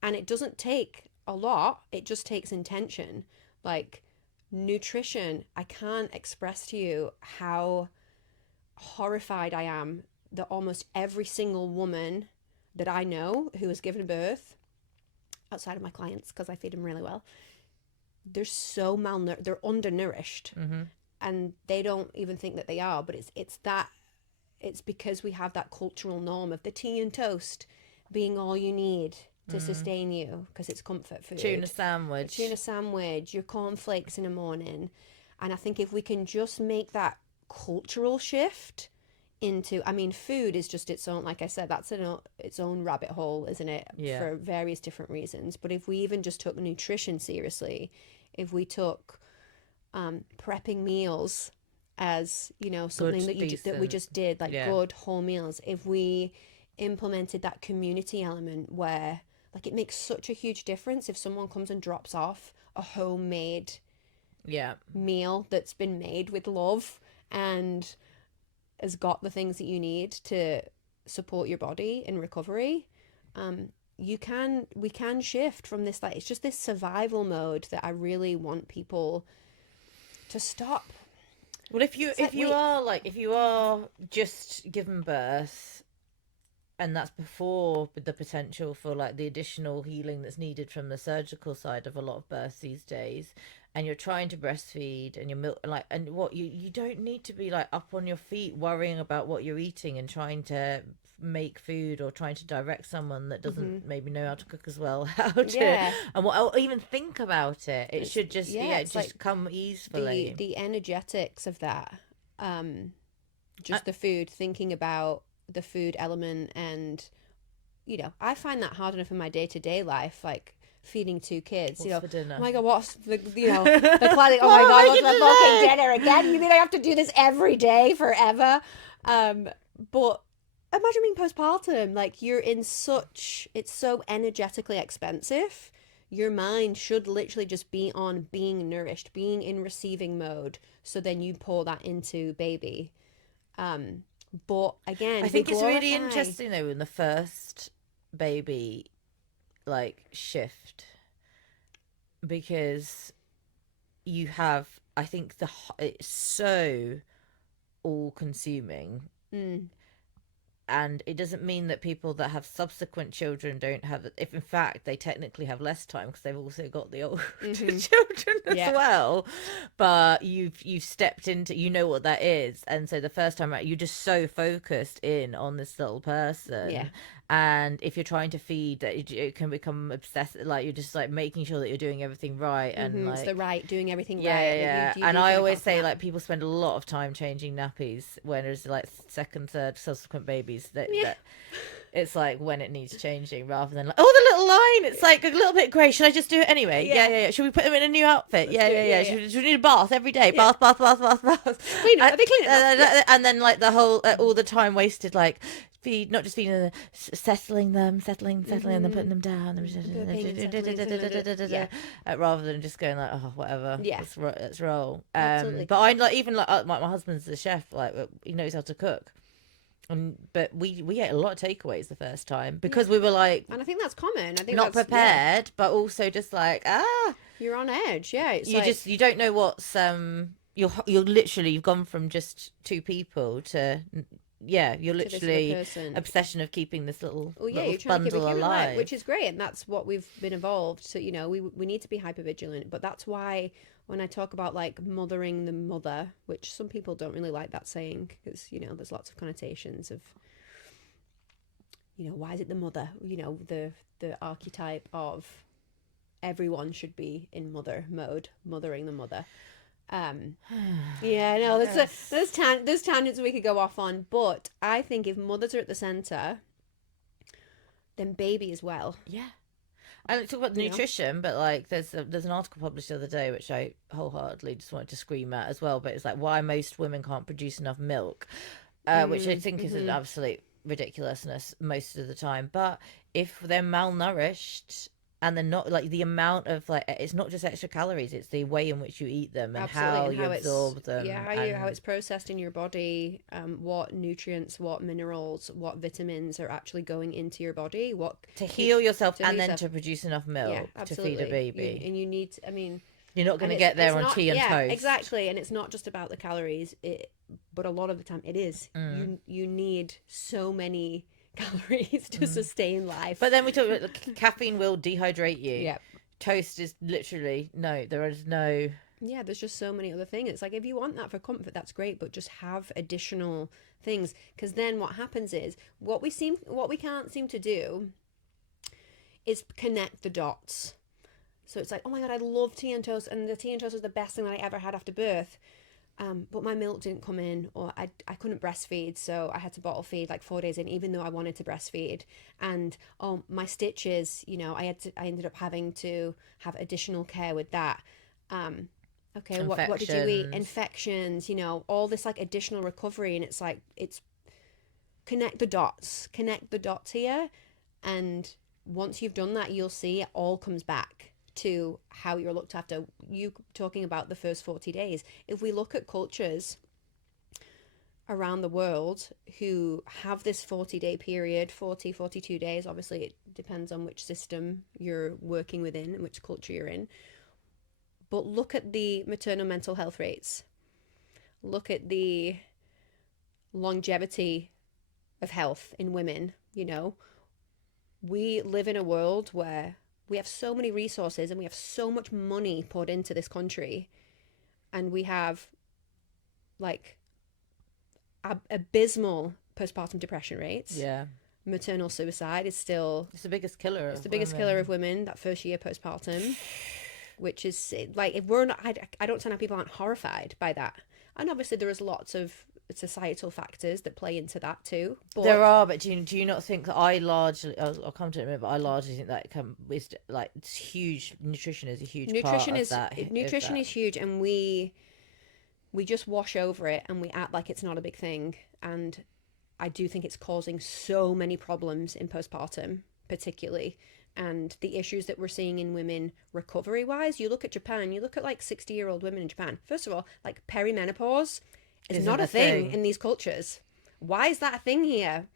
and it doesn't take a lot. It just takes intention. Like nutrition, I can't express to you how horrified I am that almost every single woman that I know who has given birth, outside of my clients, because I feed them really well, they're so they're undernourished, and they don't even think that they are, but it's because we have that cultural norm of the tea and toast being all you need to sustain you, because it's comfort food. Tuna sandwich, your cornflakes in the morning. And I think if we can just make that cultural shift into, I mean, food is just its own, like I said, that's its own rabbit hole, isn't it? For various different reasons. But if we even just took nutrition seriously, if we took prepping meals as, something that we just did, like good whole meals, if we implemented that community element where, like, it makes such a huge difference if someone comes and drops off a homemade meal that's been made with love and has got the things that you need to support your body in recovery, we can shift from this, like, it's just this survival mode that I really want people to stop. Well, if you are just given birth, and that's before the potential for like the additional healing that's needed from the surgical side of a lot of births these days, and you're trying to breastfeed and you're milk, like, and what you don't need to be like up on your feet worrying about what you're eating and trying to make food, or trying to direct someone that doesn't maybe know how to cook as well how to and what, or even think about it. It should just just like come easily. The energetics of that, just the food, thinking about the food element, and I find that hard enough in my day-to-day life, like feeding 2 kids. What's for dinner? Oh my god, what's the the classic, oh my god, what's the fucking dinner again? You mean I have to do this every day forever? But imagine being postpartum, like it's so energetically expensive. Your mind should literally just be on being nourished, being in receiving mode, so then you pour that into baby. But again, I think it's really interesting though in the first baby like shift, because you have, I think it's so all consuming. And it doesn't mean that people that have subsequent children don't have, if in fact they technically have less time because they've also got the older children as well. But you've stepped into, what that is, and so the first time out you're just so focused in on this little person. And if you're trying to feed, it can become obsessive. Like you're just like making sure that you're doing everything right, and like it's doing everything right. And I always say like people spend a lot of time changing nappies when there's like second, third, subsequent babies. That it's like when it needs changing, rather than like, oh, the little line, it's like a little bit grey. Should I just do it anyway? Yeah. Should we put them in a new outfit? Yeah. Should we need a bath every day? Bath. Clean it. And then like the whole all the time wasted, like not just feeding them, settling them, and then putting them down, rather than just going like, oh, whatever, let's roll. But I like, even like my husband's the chef, like he knows how to cook. But we ate a lot of takeaways the first time because we were like, and I think that's common. I think not prepared, but also just like you're on edge. You don't know what's you're literally, you've gone from just 2 people to you're literally obsession of keeping this little you're trying to keep it alive, which is great, and that's what we've been evolved. So we need to be hyper vigilant, but that's why when I talk about like mothering the mother, which some people don't really like that saying, because there's lots of connotations of why is it the mother, the archetype of everyone should be in mother mode, mothering the mother. There's tangents we could go off on, but I think if mothers are at the center, then baby as well. I don't talk about the nutrition, but like there's an article published the other day which I wholeheartedly just wanted to scream at as well, but it's like why most women can't produce enough milk, which I think is an absolute ridiculousness most of the time. But if they're malnourished, and they're not, like, the amount of, like, it's not just extra calories, it's the way in which you eat them and how you absorb them. How it's processed in your body, what nutrients, what minerals, what vitamins are actually going into your body, what to heal yourself, and then to produce enough milk to feed a baby. And you need, you're not going to get there on tea and toast. Exactly, and it's not just about the calories, but a lot of the time it is. You need so many calories to sustain life. But then we talk about caffeine will dehydrate you. Toast is literally there is no. There's just so many other things. It's like, if you want that for comfort, that's great, but just have additional things, because then what happens is what we can't seem to do is connect the dots. So it's like, oh my god, I love tea and toast, and the tea and toast was the best thing that I ever had after birth. But my milk didn't come in, or I couldn't breastfeed, so I had to bottle feed like 4 days in, even though I wanted to breastfeed. And my stitches, I ended up having to have additional care with that. Okay, what did you eat? Infections, all this like additional recovery, and it's like, it's connect the dots here, and once you've done that, you'll see it all comes back to how you're looked after. You talking about the first 40 days. If we look at cultures around the world who have this 40-day period, 42 days, obviously it depends on which system you're working within and which culture you're in. But look at the maternal mental health rates. Look at the longevity of health in women. We live in a world where we have so many resources and we have so much money poured into this country, and we have like abysmal postpartum depression rates. Yeah. Maternal suicide is still... It's the biggest killer. It's the biggest killer of women, that first year postpartum, which is like, if we're not... I don't understand how people aren't horrified by that. And obviously there is lots of societal factors that play into that too. But there are, but do you not think that I'll come to it in a minute, but I largely think that is like, it's huge. Nutrition is a huge part of that. Nutrition is huge, and we just wash over it and we act like it's not a big thing. And I do think it's causing so many problems in postpartum, particularly. And the issues that we're seeing in women recovery wise, you look at Japan, you look at like 60-year-old women in Japan. First of all, like perimenopause is not a thing in these cultures. Why is that a thing here?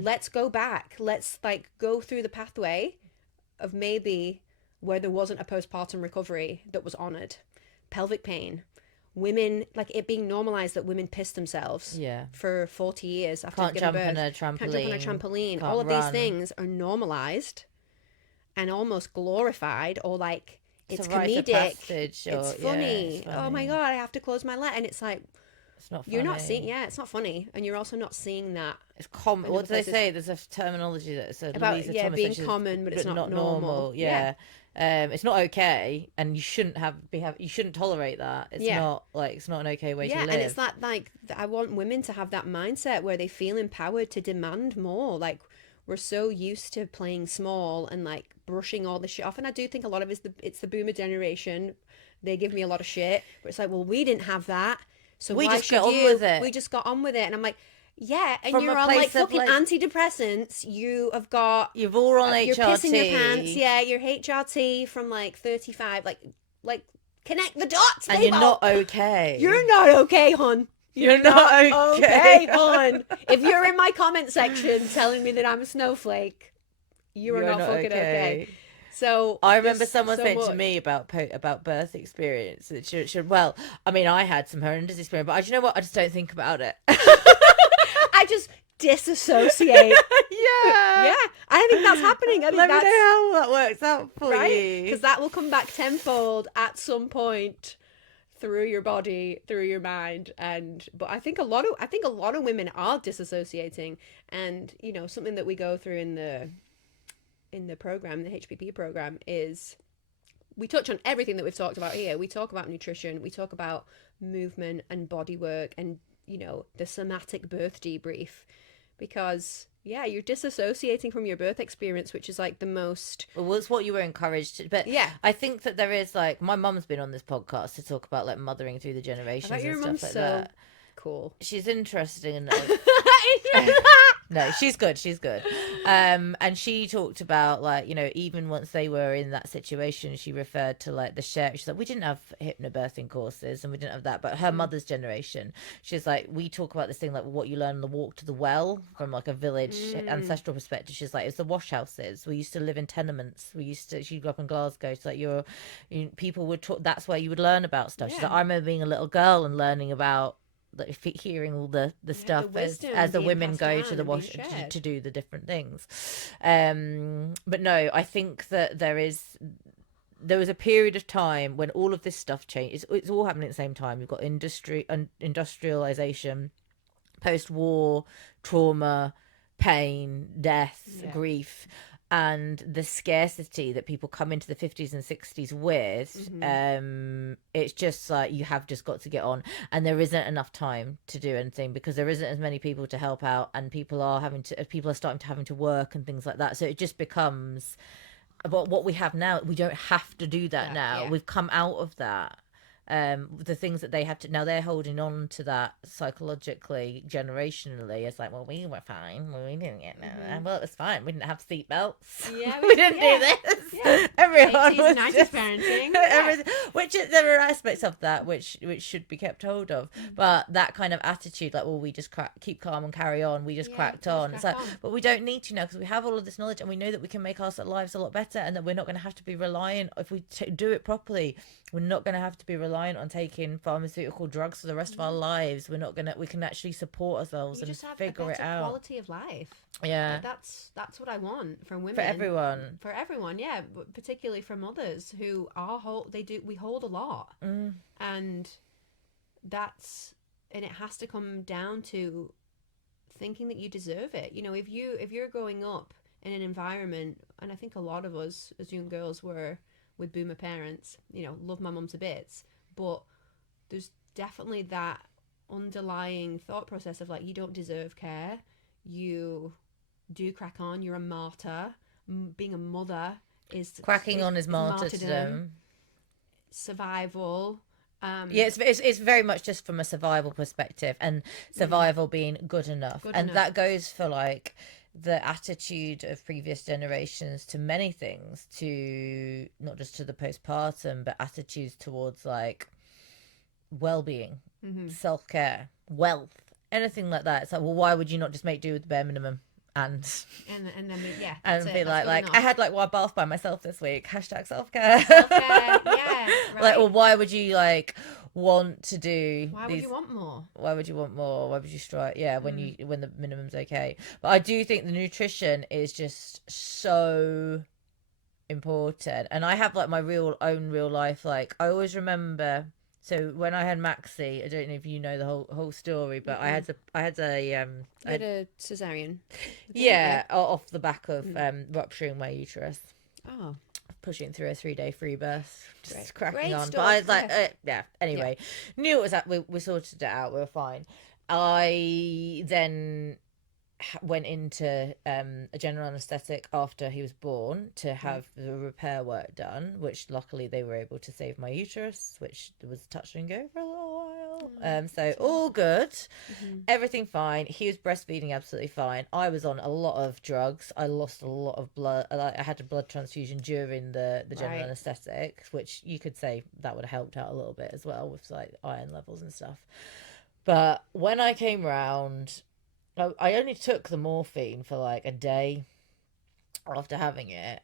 Let's go back. Let's like go through the pathway of maybe where there wasn't a postpartum recovery that was honored. Pelvic pain. Women, like it being normalized that women piss themselves for 40 years after giving birth. Can't jump on a trampoline. All of these things are normalized and almost glorified, or like it's comedic. It's funny. Oh my God, I have to close my leg. And it's like, it's not funny. You're not seeing, it's not funny. And you're also not seeing that. It's common. What do they say? There's a terminology that says about being common, but it's not normal. Yeah. It's not okay, and you shouldn't you shouldn't tolerate that. It's not like, it's not an okay way to live. And it's that, like, I want women to have that mindset where they feel empowered to demand more. Like, we're so used to playing small and like brushing all the shit off. And I do think a lot of it's the boomer generation. They give me a lot of shit, but it's like, well, we didn't have that, so we why just should got you? on with it. We just got on with it, and I'm like, yeah, and From you're a on place like of, fucking like, antidepressants. You're all on HRT. You're pissing your pants. Yeah, you're HRT from like 35. Like connect the dots. And you're not okay. You're not okay, hon. You're not okay, hon. If you're in my comment section telling me that I'm a snowflake, you're not fucking okay. So I remember someone saying to me about birth experience. Well, I mean, I had some horrendous experience, but you know what? I just don't think about it. I just disassociate. Yeah. I think that's happening. I think Let me know how that works out for you, because that will come back tenfold at some point through your body, through your mind. But I think a lot of women are disassociating, and something that we go through in the program, the HPP program, is we touch on everything that we've talked about here. We talk about nutrition, we talk about movement and body work, and the somatic birth debrief, because you're disassociating from your birth experience, which is like the most... Well, it's what you were encouraged to, but I think that there is, like, my mum's been on this podcast to talk about like mothering through the generations and stuff like that. Cool. She's interesting. No, she's good. And she talked about, like, even once they were in that situation, she referred to like the share. She's like, we didn't have hypnobirthing courses and we didn't have that, but her mother's generation, she's like, we talk about this thing like what you learn on the walk to the well from like a village ancestral perspective. She's like, it's the wash houses. We used to live in tenements. She grew up in Glasgow. So like people would talk. That's where you would learn about stuff. She's like, I remember being a little girl and learning about, like, hearing all the stuff as the women go to the wash to do the different things. But no, I think that there was a period of time when all of this stuff changed. It's all happening at the same time. You've got industrialization, post-war trauma, pain, death, grief, and the scarcity that people come into the 50s and 60s with. It's just like, you have just got to get on, and there isn't enough time to do anything because there isn't as many people to help out, and people are starting to having to work and things like that. So it just becomes about what we have now. We don't have to do that now. We've come out of that. The things that they had to, now they're holding on to that psychologically, generationally. It's like, well, we were fine, we didn't get well, it was fine, we didn't have seat belts, we didn't do this, everything everyone 80s was and 90s just parenting. there are aspects of that which should be kept hold of, but that kind of attitude, like, well, we just keep calm and carry on, we just cracked on. It's like, but we don't need to now, because we have all of this knowledge and we know that we can make our lives a lot better, and that we're not going to have to be reliant, if we do it properly, we're not going to have to be reliant on taking pharmaceutical drugs for the rest of our lives. We can actually support ourselves and figure it out. Quality of life. Yeah, that's what I want from women, for everyone. Yeah, but particularly for mothers who we hold a lot, and it has to come down to thinking that you deserve it. You know, if you're growing up in an environment, and I think a lot of us as young girls were with boomer parents, you know, love my mum to bits, but there's definitely that underlying thought process of like, you don't deserve care, you do crack on, you're a martyr. Being a mother is cracking on is martyrdom. Survival. Yeah, it's very much just from a survival perspective, and survival being good enough. That goes for like the attitude of previous generations to many things, to not just to the postpartum, but attitudes towards like well-being, self-care, wealth, anything like that. It's like, well, why would you not just make do with the bare minimum? And then and be like I had like one bath by myself this week. Hashtag self-care. Yeah, right. Like, well, why would you like want to do? Would you want more? Why would you want more? Why would you strive? Yeah, when the minimum's okay. But I do think the nutrition is just so important, and I have like my own real life. Like, I always remember. So when I had Maxie, I don't know if you know the whole story, but I had a cesarean. Yeah, off the back of rupturing my uterus. Oh. Pushing through a 3-day free birth, just cracking Great on. stuff. But I was like, anyway, knew it was that we sorted it out. We were fine. I then went into a general anaesthetic after he was born to have the repair work done, which luckily they were able to save my uterus, which was touch and go for a little while. So all good, everything fine. He was breastfeeding absolutely fine. I was on a lot of drugs. I lost a lot of blood. I had a blood transfusion during the general anaesthetic, which you could say that would have helped out a little bit as well with like iron levels and stuff. But when I came round, I only took the morphine for like a day after having it,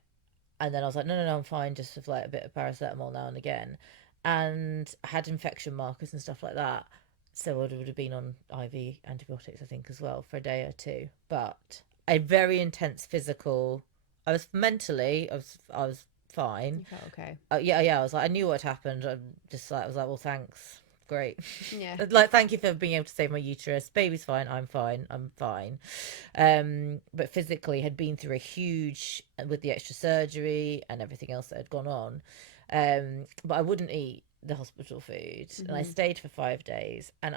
and then I was like, no, I'm fine, just with like a bit of paracetamol now and again, and I had infection markers and stuff like that, so I would have been on IV antibiotics, I think, as well for a day or two. But a very intense physical. I was fine. You felt okay. Yeah. I was like, I knew what had happened. I was like, well, thanks. Great. Yeah. Like, thank you for being able to save my uterus. Baby's fine. I'm fine. But physically had been through a huge, with the extra surgery and everything else that had gone on. But I wouldn't eat the hospital food, and I stayed for 5 days, and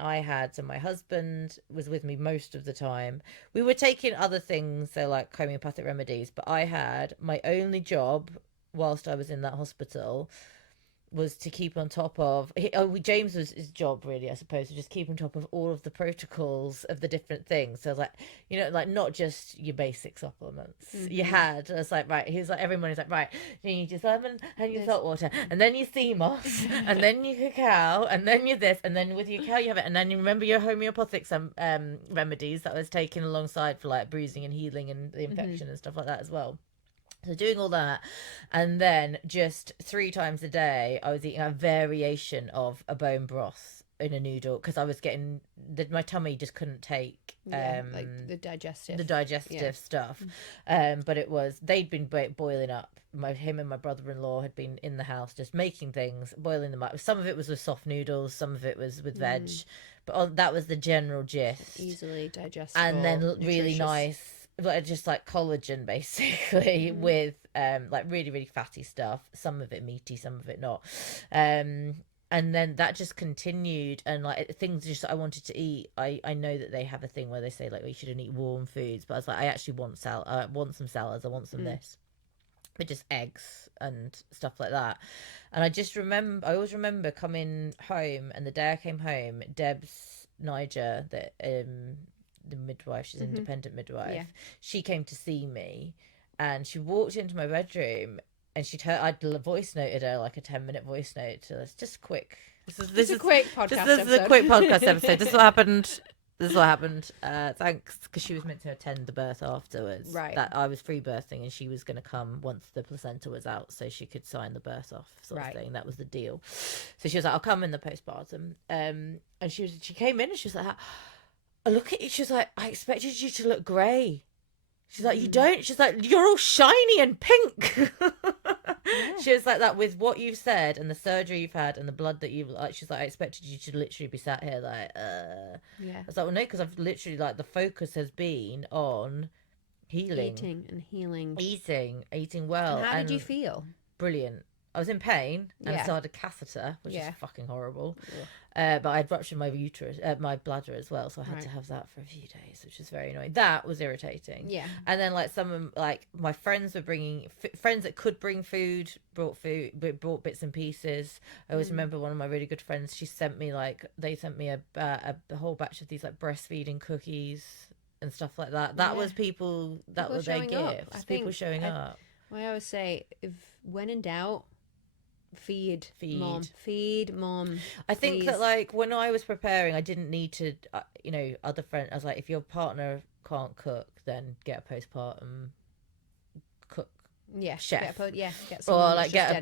so my husband was with me most of the time. We were taking other things, so like homeopathic remedies, but my only job whilst I was in that hospital was to keep on top of James was his job, really, I suppose, to just keep on top of all of the protocols of the different things. So like, you know, like not just your basic supplements. You had, it's like, right, he was like, every morning he's like, right, you need your lemon and your salt water, and then your sea moss, and then your cacao, and then your this, and then with your cacao you have it, and then you remember your homeopathic remedies that I was taking alongside for like bruising and healing and the infection and stuff like that as well. So doing all that, and then just 3 times a day I was eating a variation of a bone broth in a noodle, because I was getting my tummy just couldn't take like the digestive stuff. But they'd been boiling up. Him and my brother-in-law had been in the house just making things, boiling them up. Some of it was with soft noodles, some of it was with veg, but that was the general gist. Easily digestible, and then really nice, just like collagen basically, with like really, really fatty stuff, some of it meaty, some of it not, and then that just continued. And like things just I wanted to eat, I know that they have a thing where they say like, well, you shouldn't eat warm foods, but I was like, I actually want I want some salads, I want some this, but just eggs and stuff like that. And I always remember coming home, and the day I came home, Deb's Niger, that the midwife, she's an independent midwife, she came to see me, and she walked into my bedroom, and I'd voice noted her like a 10-minute voice note to us, just quick. This is a quick podcast this is a episode. quick podcast episode. This is what happened. This is what happened. Thanks, because she was meant to attend the birth afterwards. Right. That I was free birthing, and she was going to come once the placenta was out, so she could sign the birth off, sort of thing. That was the deal. So she was like, "I'll come in the postpartum." And she came in, and she was like, "I look at you." She was like, "I expected you to look grey." She's like, "You don't." She's like, "You're all shiny and pink." Yeah. She was like that with what you've said and the surgery you've had and the blood that you've like. She's like, "I expected you to literally be sat here like, Yeah. I was like, "Well, no, because I've literally like the focus has been on healing, eating and healing, eating well." And how did you feel? Brilliant. I was in pain and I Yeah. started a catheter, which Yeah. is fucking horrible. Yeah. But I'd ruptured my uterus, my bladder as well, so I had to have that for a few days, which was very annoying. That was irritating. Yeah. And then like like my friends were bringing friends that could bring food, brought bits and pieces. I always remember one of my really good friends. They sent me a whole batch of these like breastfeeding cookies and stuff like that. That was people. That People was their showing up. gifts. I People think showing up. Well, I always say, if when in doubt, feed Feed. mom. I think please. that like when I was preparing, I didn't need to, other friends. I was like, if your partner can't cook, then get a postpartum cook. Yeah, chef. Get someone Or like that's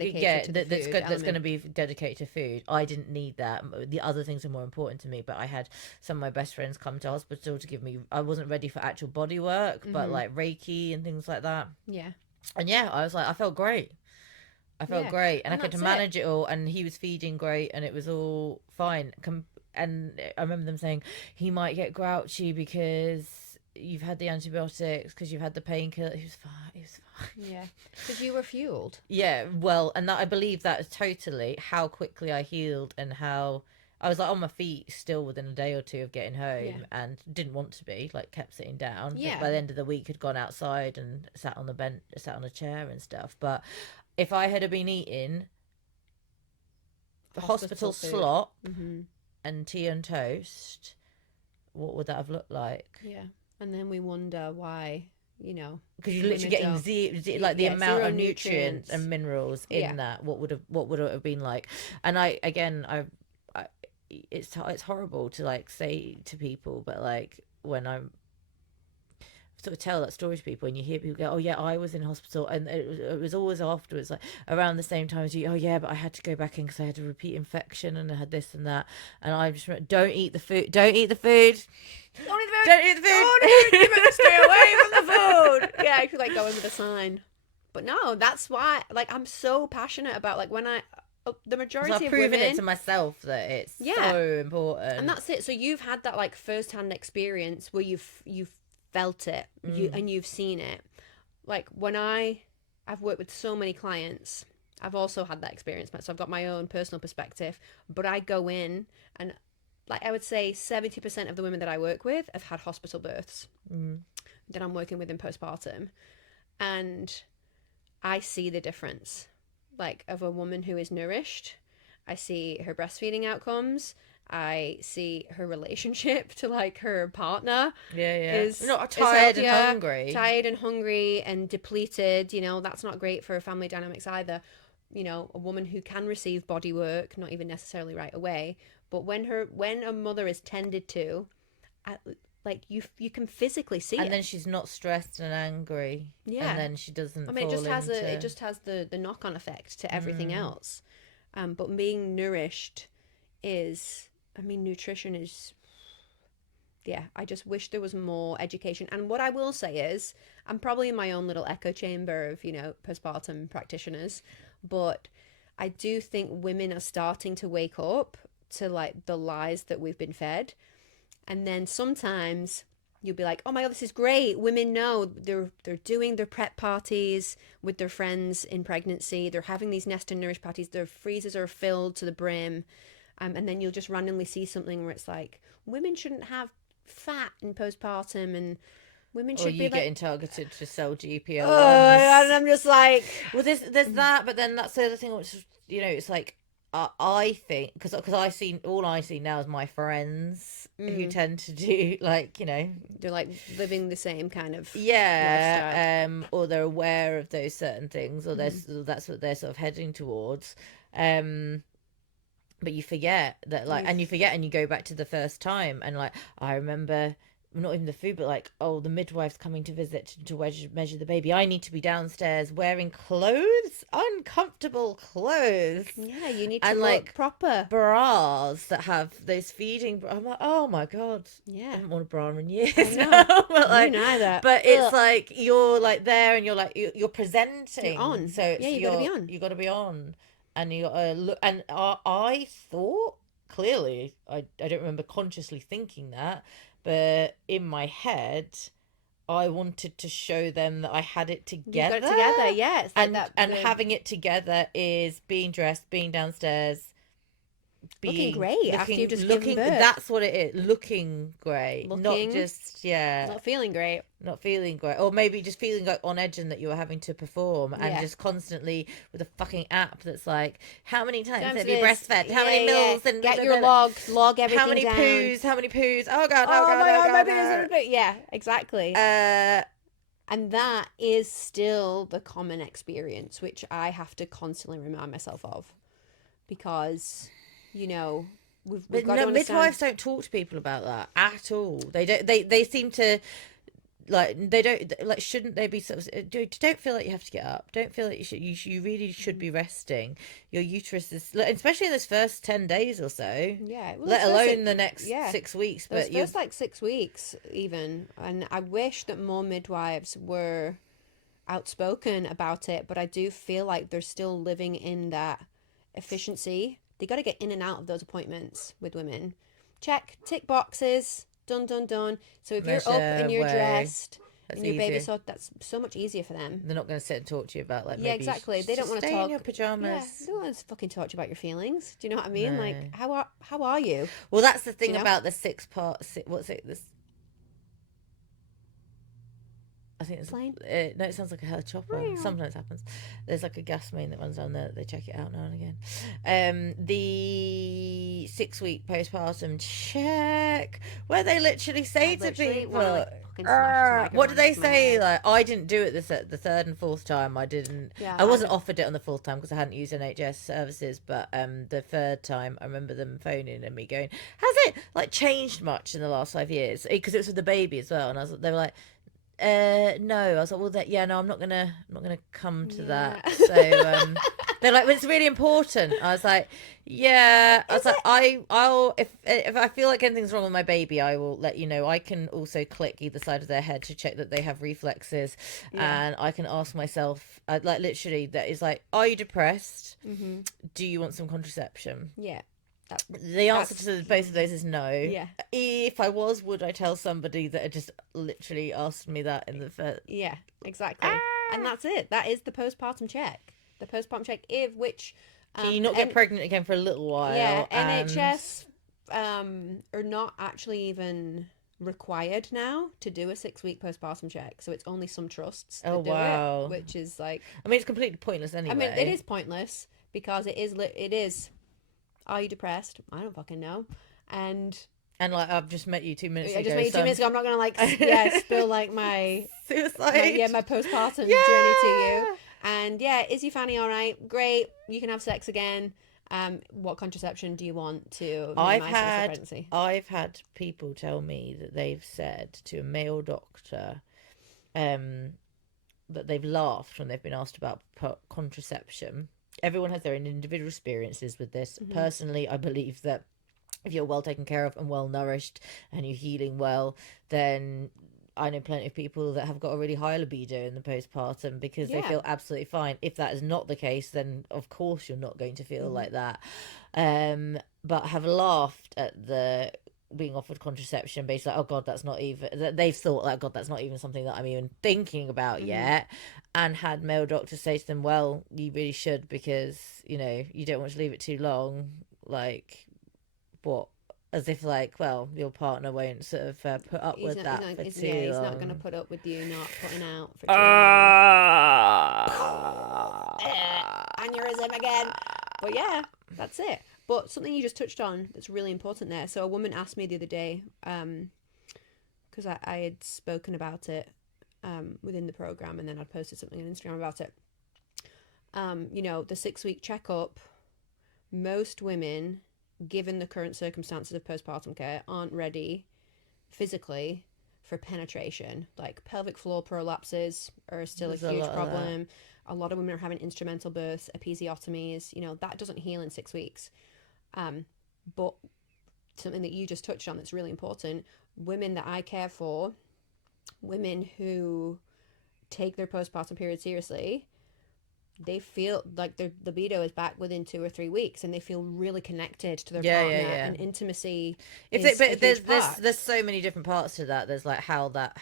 going to be dedicated to food. I didn't need that. The other things are more important to me. But I had some of my best friends come to hospital to give me. I wasn't ready for actual body work, but like Reiki and things like that. Yeah. And I was like, I felt great. And I could manage it all. And he was feeding great, and it was all fine. And I remember them saying he might get grouchy because you've had the antibiotics, because you've had the painkiller. He was fine. Yeah, because you were fueled. Yeah, well, and that I believe that is totally how quickly I healed, and how I was like on my feet still within a day or two of getting home, and didn't want to be, like kept sitting down. Yeah. But by the end of the week had gone outside and sat on the bench, sat on a chair and stuff. But if I had been eating the hospital slot and tea and toast, what would that have looked like? Yeah, and then we wonder why, because you're literally getting the amount of nutrients and minerals in that. What would it have been like? And it's horrible to like say to people, but like when I'm sort of tell that story to people, and you hear people go, "Oh yeah, I was in hospital," and it was always afterwards, like around the same time as you. "Oh yeah, but I had to go back in because I had a repeat infection and I had this and that." And I just remember, don't eat the food. Don't eat the food. You better stay away from the food. Yeah, I could like go in with a sign. But no, that's why. Like, I'm so passionate about like when the majority I've of proven women, it to myself that it's so important, and that's it. So you've had that like first-hand experience where you've felt it, and you've seen it. Like when I've worked with so many clients, I've also had that experience. So I've got my own personal perspective, but I go in and like I would say 70% of the women that I work with have had hospital births that I'm working with in postpartum, and I see the difference. Like of a woman who is nourished, I see her breastfeeding outcomes. I see her relationship to like her partner is not tired and hungry and depleted. That's not great for family dynamics either. A woman who can receive body work, not even necessarily right away, but when a mother is tended to, like you can physically see and it. then she's not stressed and angry. Yeah, and then she doesn't. I mean, it just has the knock-on effect to everything else. But being nourished is. I mean, nutrition is, I just wish there was more education. And what I will say is, I'm probably in my own little echo chamber of, postpartum practitioners, but I do think women are starting to wake up to like the lies that we've been fed. And then sometimes you'll be like, "Oh my God, this is great. Women know they're doing their prep parties with their friends in pregnancy. They're having these nest and nourish parties. Their freezers are filled to the brim." And then you'll just randomly see something where it's like, women shouldn't have fat in postpartum, and women should be like... getting targeted to sell GPO. And I'm just like... Well, there's that, but then that's the other thing, which, it's like, I think because I see now is my friends who tend to do like, you know, They're like living the same kind of lifestyle. yeah, or they're aware of those certain things, or that's what they're sort of heading towards. But you forget that, like, and you forget, and you go back to the first time, and like I remember, not even the food, but like, oh, the midwife's coming to visit to measure the baby. I need to be downstairs wearing clothes, uncomfortable clothes. Yeah, you need to and look like proper. bras that have those feeding. I'm like, oh my god, I Yeah, haven't worn a bra in years I know. now. But Me like, neither. but it's Ugh. like you're like there, and you're like you're presenting. You're on. So it's Yeah, you gotta be on. you got to be on, and you got to look. And I thought clearly, I don't remember consciously thinking that, but in my head, I wanted to show them that I had it together. You got it together, yeah. It's like and that, and having it together is being dressed, being downstairs, looking great after you've just given birth. That's what it is. Looking great, Looking, not just not feeling great. not feeling great, or maybe just feeling like on edge and that you were having to perform, and just constantly with a fucking app that's like, how many times have you breastfed? How many mils? And get your log everything how many down. How many poos? Oh god, oh god, my god, my god. baby's yeah, exactly. And that is still the common experience, which I have to constantly remind myself of, because, you know, we've got to understand. Midwives don't talk to people about that at all. They don't. They seem to, like, they don't, like, shouldn't they be sort of, don't feel like you have to get up, don't feel like you really should be resting. Your uterus is, especially in those first 10 days or so, Yeah, well, let alone the next 6 weeks. Those But first like 6 weeks even, and I wish that more midwives were outspoken about it, but I do feel like they're still living in that efficiency. They got to get in and out of those appointments with women. Check, tick boxes, done. So if you're up and you're dressed and your baby's so, that's so much easier for them. They're not going to sit and talk to you about, like, yeah, exactly. They don't want to talk in your pajamas. Yeah, they don't want to fucking talk to you about your feelings. Do you know what I mean? No. Like, how are you? Well, that's the thing about the 6-part. What's it? This. I think it's plane. No, it sounds like a helicopter. Sometimes happens. There's like a gas main that runs down there. They check it out now and again. The 6-week postpartum check, where they literally say to people, what do they say? Like, I didn't do it the third and fourth time. I didn't. Yeah, I wasn't offered it on the fourth time because I hadn't used NHS services. But the third time, I remember them phoning and me going, "Has it like changed much in the last 5 years?" Because it was with the baby as well, and they were like, no. I was like, well, no, I'm not gonna come to that. So they're like, well, it's really important. I was like, yeah. I was like, I'll if I feel like anything's wrong with my baby, I will let you know. I can also click either side of their head to check that they have reflexes, and I can ask myself, like, literally, that is like, are you depressed? Mm-hmm. Do you want some contraception? Yeah. The answer to both of those is no. Yeah. If I was, would I tell somebody that had just literally asked me that in the first? Yeah, exactly. And that's it. That is the postpartum check. The postpartum check, which can you not get pregnant again for a little while? Yeah, NHS are not actually even required now to do a 6-week postpartum check. So it's only some trusts that do it, which is like, I mean, it's completely pointless anyway. I mean, it is pointless because it is. Are you depressed? I don't fucking know. And like, I've just met you 2 minutes ago. I just met you 2 minutes ago. I'm not gonna like spill like my suicide. My postpartum journey to you. And is your fanny all right? Great. You can have sex again. What contraception do you want to minimize pregnancy? I've had people tell me that they've said to a male doctor, that they've laughed when they've been asked about contraception. Everyone has their own individual experiences with this. Mm-hmm. Personally, I believe that if you're well taken care of and well nourished and you're healing well, then I know plenty of people that have got a really high libido in the postpartum because they feel absolutely fine. If that is not the case, then of course you're not going to feel like that. But have laughed at the being offered contraception based like, oh god, that's not even, they've thought like, god, that's not even something that I'm even thinking about yet, and had male doctors say to them, well, you really should, because you know you don't want to leave it too long, like, what, as if like, well, your partner won't sort of put up with that for too long. He's not going to put up with you not putting out for too long. Aneurysm again. But That's it. But something you just touched on that's really important there. So a woman asked me the other day, because I had spoken about it within the program, and then I'd posted something on Instagram about it. The 6-week checkup, most women, given the current circumstances of postpartum care, aren't ready physically for penetration. Like pelvic floor prolapses are still There's a a huge lot of problem. A lot of women are having instrumental births, episiotomies. That doesn't heal in 6 weeks. But something that you just touched on that's really important, women that I care for, women who take their postpartum period seriously, they feel like their libido is back within 2 or 3 weeks, and they feel really connected to their partner, and intimacy is a huge part. There's so many different parts to that. There's like how that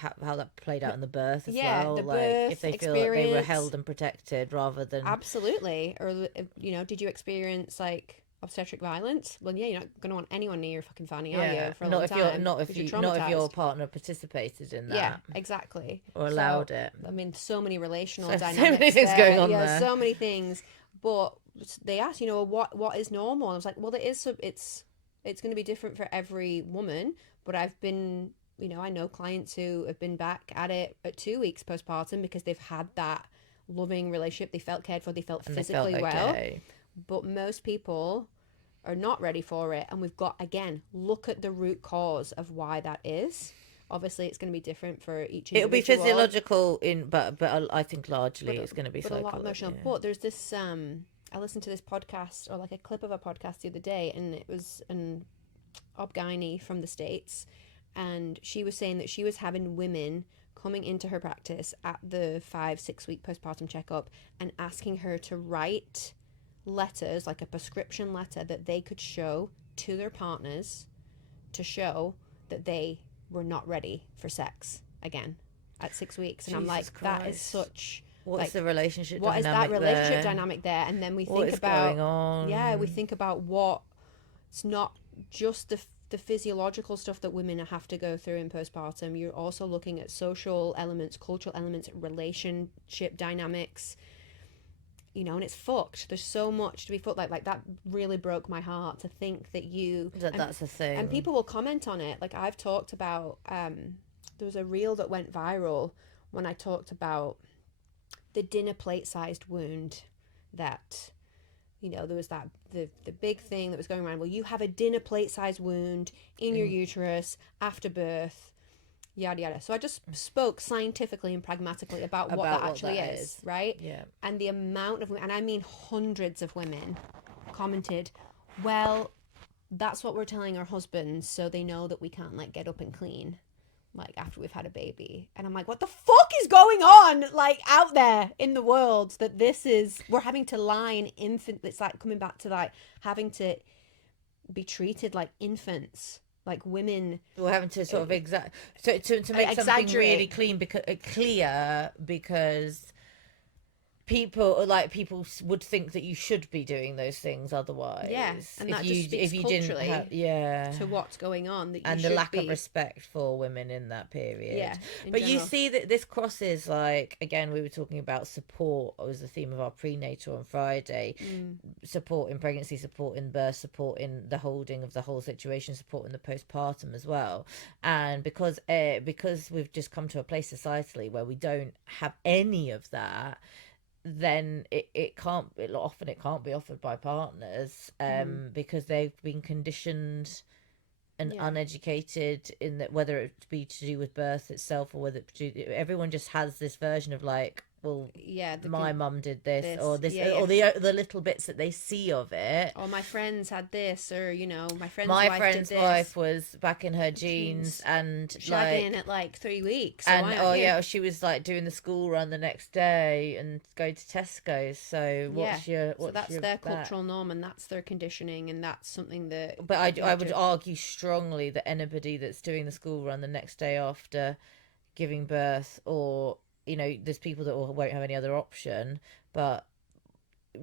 played out in the birth as well. The like birth if they feel experience. like they were held and protected rather than Absolutely. Or did you experience like obstetric violence? Well, yeah, you're not going to want anyone near your fucking fanny, are you? For a long time, not if your partner participated in that. Yeah, exactly. Or allowed it. I mean, so many relational So dynamics. many things going on there. So many things. But they asked, what is normal? And I was like, well, it's going to be different for every woman. But I've been, I know clients who have been back at it at 2 weeks postpartum because they've had that loving relationship. They felt cared for. They felt physically well. But most people are not ready for it. And we've got, again, look at the root cause of why that is. Obviously, it's going to be different for each individual. It'll be physiological, but I think largely it's going to be psychological. A lot emotional. Yeah. But there's this, I listened to this podcast, or like a clip of a podcast the other day, and it was an Obgyne from the States. And she was saying that she was having women coming into her practice at the 5-6 week postpartum checkup and asking her to write letters, like a prescription letter that they could show to their partners to show that they were not ready for sex again at 6 weeks. And Jesus I'm like, Christ. That is such... What's the relationship what dynamic is that relationship there? Dynamic there? And then we what think is about... going on? Yeah, we think about what... It's not just the physiological stuff that women have to go through in postpartum. You're also looking at social elements, cultural elements, relationship dynamics... and it's fucked. There's so much to be fucked. Like that really broke my heart to think that that's a thing. And people will comment on it. Like I've talked about, there was a reel that went viral when I talked about the dinner plate sized wound that, there was that, the big thing that was going around. Well, you have a dinner plate sized wound in your uterus after birth. Yada yada. So I just spoke scientifically and pragmatically about what that actually is, right? Yeah. And the amount of women, and I mean hundreds of women, commented, well, that's what we're telling our husbands so they know that we can't like get up and clean like after we've had a baby. And I'm like, what the fuck is going on like out there in the world that we're having to lie in infant. It's like coming back to like having to be treated like infants. Like women, we're having to sort of to make something really clear because people would think that you should be doing those things otherwise. Yeah, and that just speaks culturally to what's going on. And the lack of respect for women in that period. Yeah, but you see that this crosses, like, again, we were talking about support. It was the theme of our prenatal on Friday. Support in pregnancy, support in birth, support in the holding of the whole situation, support in the postpartum as well. And because we've just come to a place societally where we don't have any of that, then it can't be offered by partners because they've been conditioned and uneducated in that, whether it be to do with birth itself or whether everyone just has this version of like, well, my mum did this or this or the little bits that they see of it. Or my friends had this, or my friend's wife was back in her jeans and shagging at like 3 weeks. So and she was like doing the school run the next day and going to Tesco's. So so that's their cultural norm and that's their conditioning and that's something that. But I would argue strongly that anybody that's doing the school run the next day after giving birth, or there's people that won't have any other option, but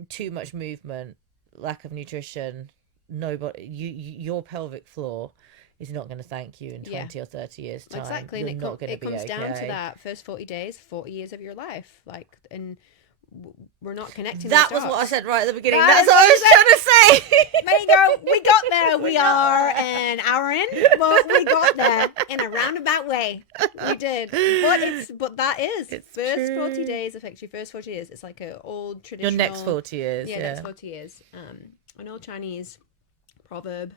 too much movement, lack of nutrition, your pelvic floor is not going to thank you in 20 or 30 years time. Exactly. You're and not going to be comes okay. down to that first 40 days, 40 years of your life. Like, and we're not connecting. That was what I said right at the beginning. That That's what I was trying to say. There you go. We got there. We are an hour in, but we got there in a roundabout way. We did. But that is It's first true. 40 days affects your first 40 years. It's like an old traditional. Your next 40 years. Yeah, next 40 years. An old Chinese proverb,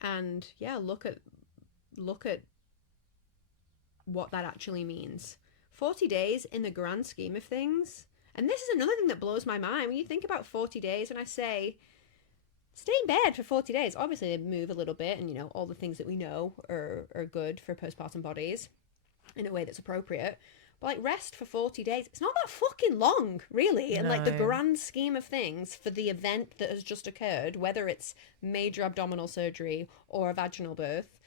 and yeah, look at what that actually means. 40 days in the grand scheme of things. And this is another thing that blows my mind. When you think about 40 days, when I say stay in bed for 40 days, obviously they move a little bit, and all the things that we know are good for postpartum bodies in a way that's appropriate. But like rest for 40 days, it's not that fucking long, really. And like the grand scheme of things for the event that has just occurred, whether it's major abdominal surgery or a vaginal birth,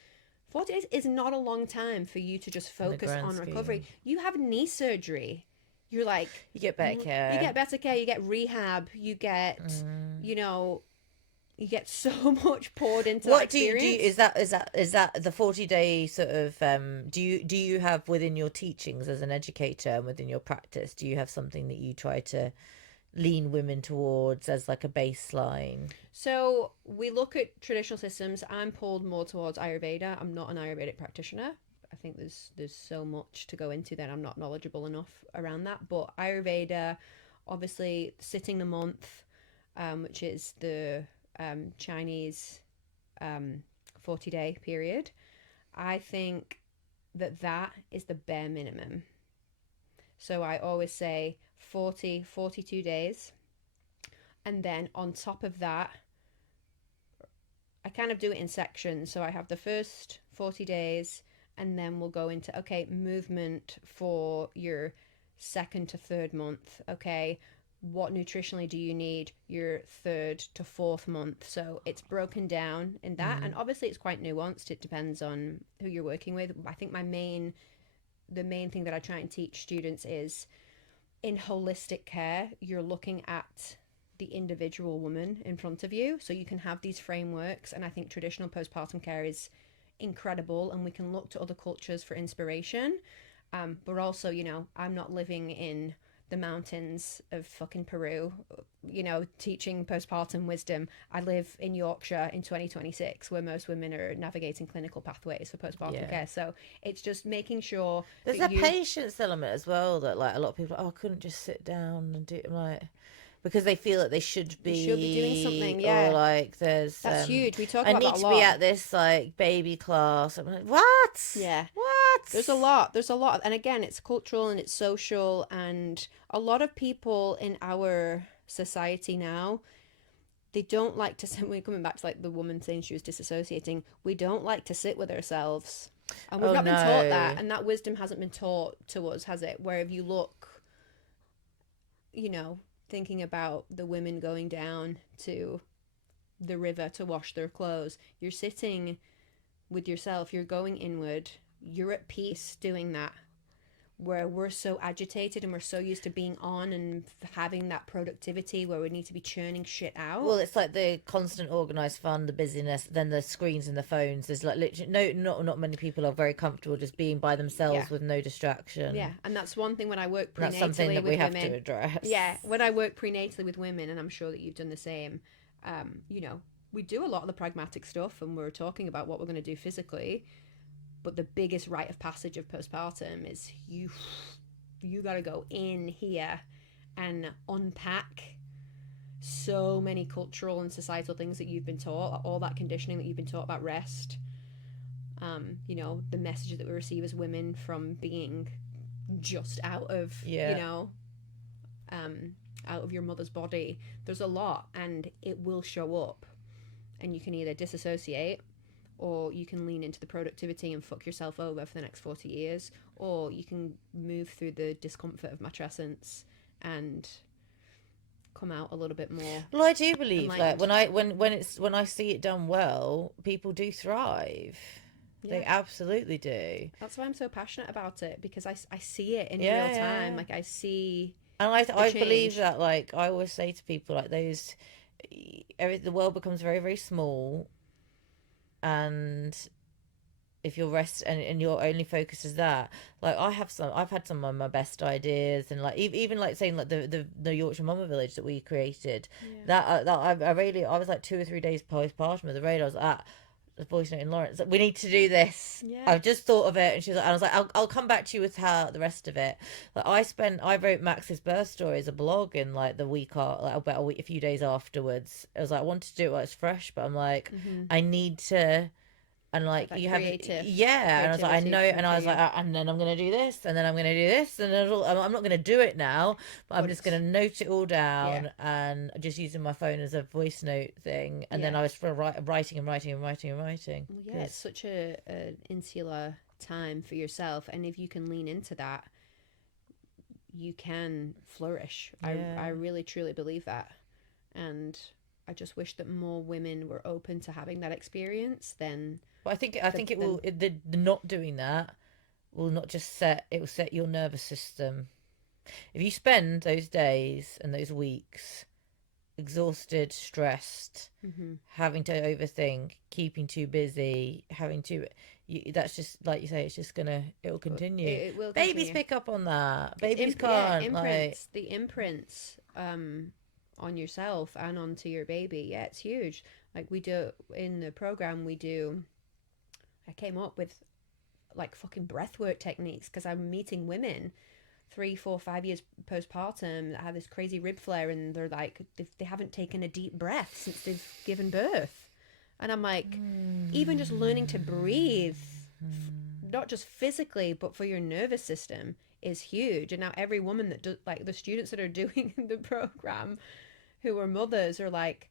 40 days is not a long time for you to just focus on recovery. You have knee surgery. You're like... You get better care. You get better care. You get rehab. You get, you get so much poured into that experience. Is that the 40-day sort of... do you have within your teachings as an educator and within your practice, do you have something that you try to lean women towards as like a baseline? So we look at traditional systems. I'm pulled more towards Ayurveda. I'm not an Ayurvedic practitioner. I think there's so much to go into that I'm not knowledgeable enough around that. But Ayurveda, obviously, sitting the month, which is the Chinese 40-day period, I think that is the bare minimum. So I always say 42 days. And then on top of that, I kind of do it in sections. So I have the first 40 days, and then we'll go into, okay, movement for your second to third month. Okay, what nutritionally do you need your third to fourth month? So it's broken down in that. And obviously it's quite nuanced. It depends on who you're working with. I think the main thing that I try and teach students is in holistic care, you're looking at the individual woman in front of you. So you can have these frameworks. And I think traditional postpartum care is incredible, and we can look to other cultures for inspiration. But also, I'm not living in the mountains of fucking Peru, teaching postpartum wisdom. I live in Yorkshire in 2026, where most women are navigating clinical pathways for postpartum care. So it's just making sure there's a patience element as well, that like a lot of people I couldn't just sit down and do it, like, because they feel that they should be doing something, yeah. Or like that's huge. We talk I about need that a to lot. be at this like baby class. I'm like, what? Yeah. What? There's a lot. And again, it's cultural and it's social, and a lot of people in our society now, they don't like to sit. We're coming back to like the woman saying she was disassociating. We don't like to sit with ourselves. And we've not been taught that, and that wisdom hasn't been taught to us, has it? Where if you look, thinking about the women going down to the river to wash their clothes, you're sitting with yourself, you're going inward, you're at peace doing that. Where we're so agitated and we're so used to being on and having that productivity where we need to be churning shit out. Well, it's like the constant organised fun, the busyness, then the screens and the phones. There's like literally not many people are very comfortable just being by themselves with no distraction. Yeah, and that's one thing when I work prenatally that's something that we have women, to address. Yeah, when I work prenatally with women, and I'm sure that you've done the same, we do a lot of the pragmatic stuff, and we're talking about what we're going to do physically. But the biggest rite of passage of postpartum is you got to go in here and unpack so many cultural and societal things that you've been taught, all that conditioning that you've been taught about rest. The messages that we receive as women from being just out of, out of your mother's body. There's a lot, and it will show up, and you can either disassociate, or you can lean into the productivity and fuck yourself over for the next 40 years, or you can move through the discomfort of matrescence and come out a little bit more. Well, I do believe that when I see it done well, people do thrive. Yeah. They absolutely do. That's why I'm so passionate about it, because I see it in real time. Yeah. Like I see, and I believe that. Like I always say to people, like the world becomes very, very small. And if you're rest and your only focus is that, like I've had some of my best ideas, and like even like saying like the Yorkshire Mama Village that we created, I really, I was like 2 or 3 days postpartum with the radar. I was at the voice note in Lawrence, we need to do this. Yeah. I've just thought of it, and she was like, I was like, I'll come back to you with how the rest of it. Like I wrote Max's birth story as a blog in like the week, like about a few days afterwards. I was like, I wanted to do it while it's fresh, but I'm like, I need to. And like that you have, creative yeah, and I was like, I know, creativity and I was like, and then I'm gonna do this, and then I'm gonna do this, and then I'm not gonna do it now, but I'm just gonna note it all down, and just using my phone as a voice note thing, and then I was for writing and writing and writing and writing. Well, yeah, it's such a insular time for yourself, and if you can lean into that, you can flourish. I really truly believe that, and I just wish that more women were open to having that experience. Then, but I think it will. The not doing that will not just it will set your nervous system. If you spend those days and those weeks exhausted, stressed, having to overthink, keeping too busy, having to, that's just like you say, it will continue. It will Babies continue. pick up on that. Babies can't. Imprints, the imprints on yourself and onto your baby. Yeah, it's huge. Like we do in the program, I came up with like fucking breathwork techniques because I'm meeting women 3, 4, 5 years postpartum that have this crazy rib flare, and they're like, they haven't taken a deep breath since they've given birth. And I'm like, even just learning to breathe, not just physically, but for your nervous system is huge. And now every woman that does, like the students that are doing the program who are mothers are like,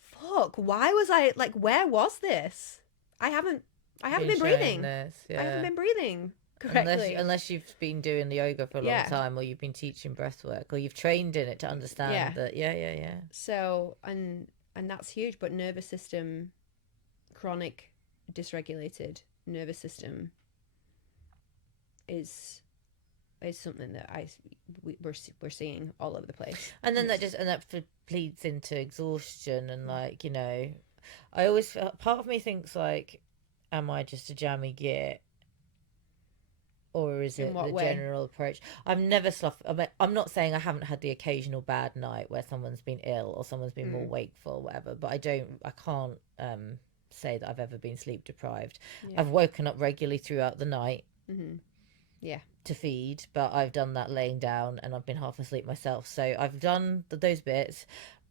fuck, why was I like, where was this? I haven't been breathing. I haven't been breathing correctly. Unless you've been doing the yoga for a long time, or you've been teaching breath work, or you've trained in it to understand that. So, and that's huge. But nervous system, chronic dysregulated nervous system is something that we're seeing all over the place. And then that bleeds into exhaustion, and like, you know, I always, part of me thinks like, am I just a jammy git, or is it the general approach? I've never I'm not saying I haven't had the occasional bad night where someone's been ill or someone's been more wakeful or whatever, but I can't say that I've ever been sleep deprived. I've woken up regularly throughout the night to feed, but I've done that laying down, and I've been half asleep myself, so I've done those bits.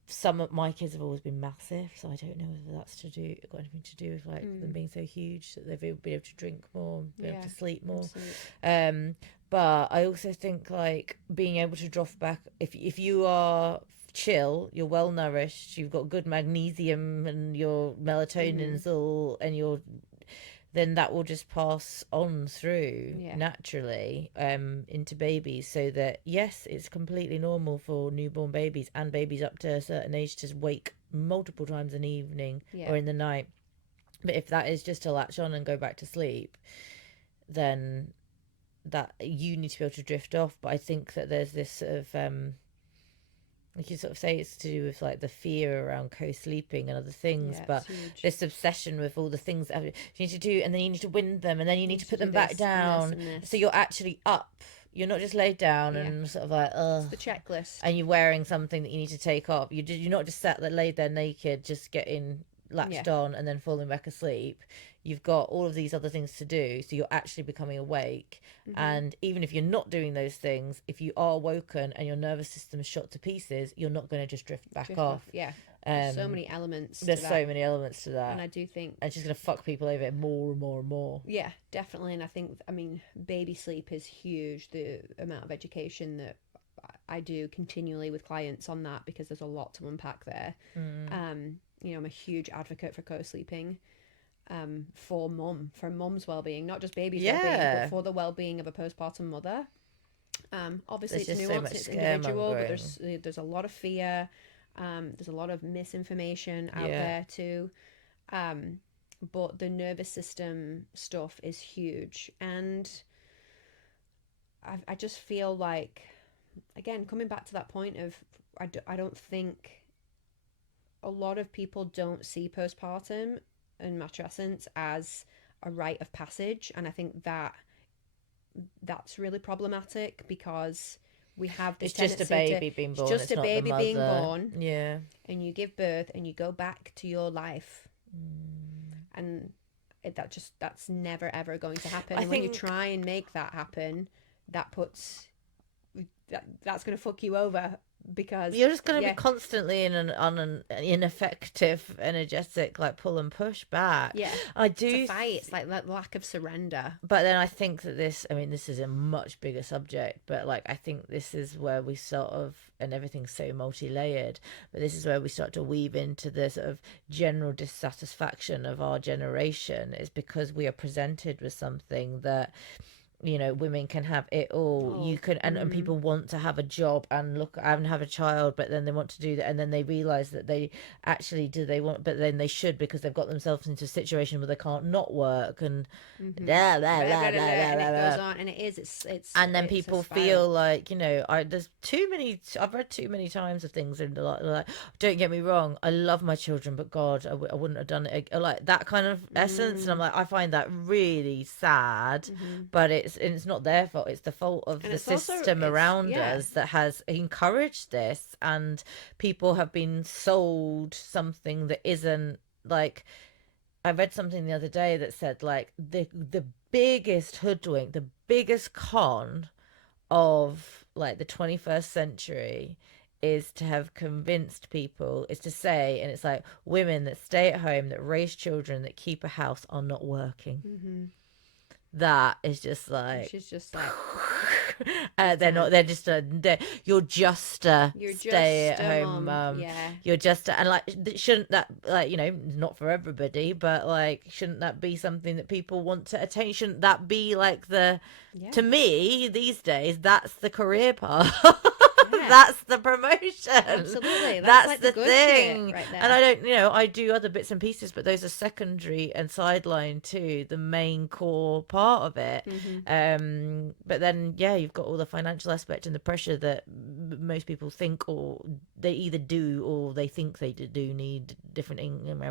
Some of my kids have always been massive, so I don't know whether that's got anything to do with like them being so huge that they've been able to drink more, be able to sleep more. But I also think like being able to drop back, if you are chill, you're well nourished, you've got good magnesium, and your melatonin's all, and then that will just pass on through naturally into babies, so that yes, it's completely normal for newborn babies and babies up to a certain age to wake multiple times in the evening or in the night. But if that is just to latch on and go back to sleep, then that you need to be able to drift off. But I think that there's this sort of you can sort of say it's to do with like the fear around co-sleeping and other things, but this obsession with all the things that you need to do, and then you need to win them, and then you need to put them back down, so you're actually up, you're not just laid down and sort of like, ugh, it's the checklist, and you're wearing something that you need to take off. You're not just sat there laid there naked, just getting latched on and then falling back asleep. You've got all of these other things to do, so you're actually becoming awake. And even if you're not doing those things, if you are woken and your nervous system is shot to pieces, you're not going to just drift back off. There's so many elements to that, and I do think it's just going to fuck people over more and more and more. Yeah, definitely. And I think, I mean, baby sleep is huge. The amount of education that I do continually with clients on that, because there's a lot to unpack there. You know, I'm a huge advocate for co-sleeping. For mum's well-being, not just baby's well-being, but for the well-being of a postpartum mother. Obviously it's nuanced, it's individual, but there's a lot of fear, there's a lot of misinformation out there too, but the nervous system stuff is huge. And I just feel like, again, coming back to that point of, I don't think a lot of people don't see postpartum and matrescence as a rite of passage, and I think that that's really problematic because we have this It's just a tendency baby to being it's born. just It's a not the baby being mother. born, Yeah. and you give birth and you go back to your life, and that's never ever going to happen. I And when you think try and make that happen, that's going to fuck you over, because you're just going to be yeah, constantly in an ineffective, energetic, like pull and push back. yeah, I it's a do, fight. It's like that lack of surrender. but then I think that I mean, this is a much bigger subject, but like, I think this is where we sort of, and everything's so multi-layered, but this is where we start to weave into the sort of general dissatisfaction of our generation, is because we are presented with something that, you know, women can have it all. You can, and people want to have a job and look and have a child, but then they want to do that, and then they realize that they actually do they want, but then they should, because they've got themselves into a situation where they can't not work, and blah, blah, Blah, blah, blah, blah, blah, blah, blah, and blah, it goes blah. on, and it's And then it's a people spiral. feel like, you know, there's too many, I've read too many times of things in the like, don't get me wrong, I love my children, but God, I wouldn't have done it, like that kind of essence. And I'm like, I find that really sad, but it's not their fault, it's the fault of And the it's also system around yeah, us that has encouraged this, and people have been sold something that isn't, like, I read something the other day that said, like, the biggest hoodwink, the biggest con of like the 21st century is to have convinced people, is to say, and it's like, women that stay at home, that raise children, that keep a house, are not working. That is just like, she's just like they're not, they're just you're just a you're stay just at a home mom. Yeah, you're just and like, shouldn't that, like, you know, not for everybody, but like, shouldn't that be something that people want to attain? Shouldn't that be like yeah, to me these days, that's the career path. yeah. That's the promotion. Absolutely. That's That's like the the good shit thing. right And I there. don't, you know, I do other bits and pieces, but those are secondary and sideline to the main core part of it. But then, yeah, you've got all the financial aspect and the pressure that most people think, or they either do or they think they do need different income.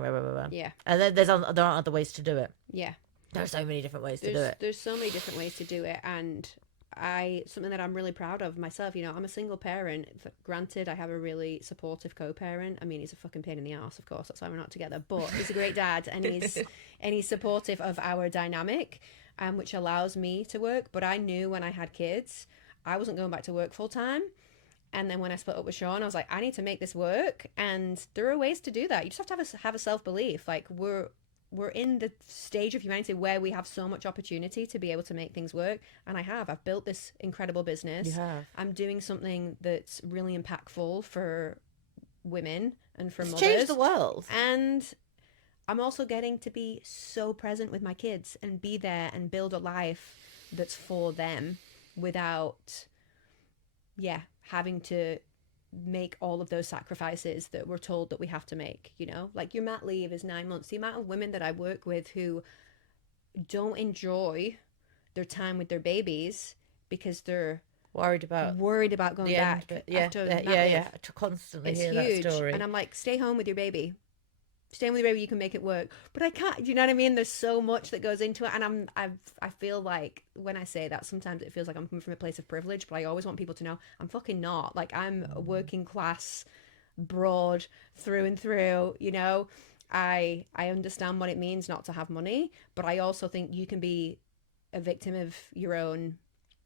Yeah, And then there aren't other ways to do it. yeah. There are so many different ways to do it. There's so many different ways to do it, and something that I'm really proud of myself. You know, I'm a single parent. Granted, I have a really supportive co-parent. I mean, he's a fucking pain in the ass, of course. That's why we're not together. But he's a great dad, and he's supportive of our dynamic, which allows me to work. But I knew when I had kids, I wasn't going back to work full time. And then when I split up with Sean, I was like, I need to make this work, and there are ways to do that. You just have to have a self belief. Like we're in the stage of humanity where we have so much opportunity to be able to make things work, and I've built this incredible business. You have. I'm doing something that's really impactful for women and for It's mothers. changed the world. And I'm also getting to be so present with my kids and be there and build a life that's for them without having to make all of those sacrifices that we're told that we have to make. You know, like your mat leave is 9 months. The amount of women that I work with who don't enjoy their time with their babies because they're worried about going back after mat leave. To constantly It's hear huge. that story. And I'm like, stay home with your baby. Stay home with your baby, you can make it work. But I can't. Do you know what I mean? There's so much that goes into it, and I feel like when I say that, sometimes it feels like I'm coming from a place of privilege, but I always want people to know I'm fucking not. Like, I'm a working class, broad through and through. You know, I understand what it means not to have money, but I also think you can be a victim of your own.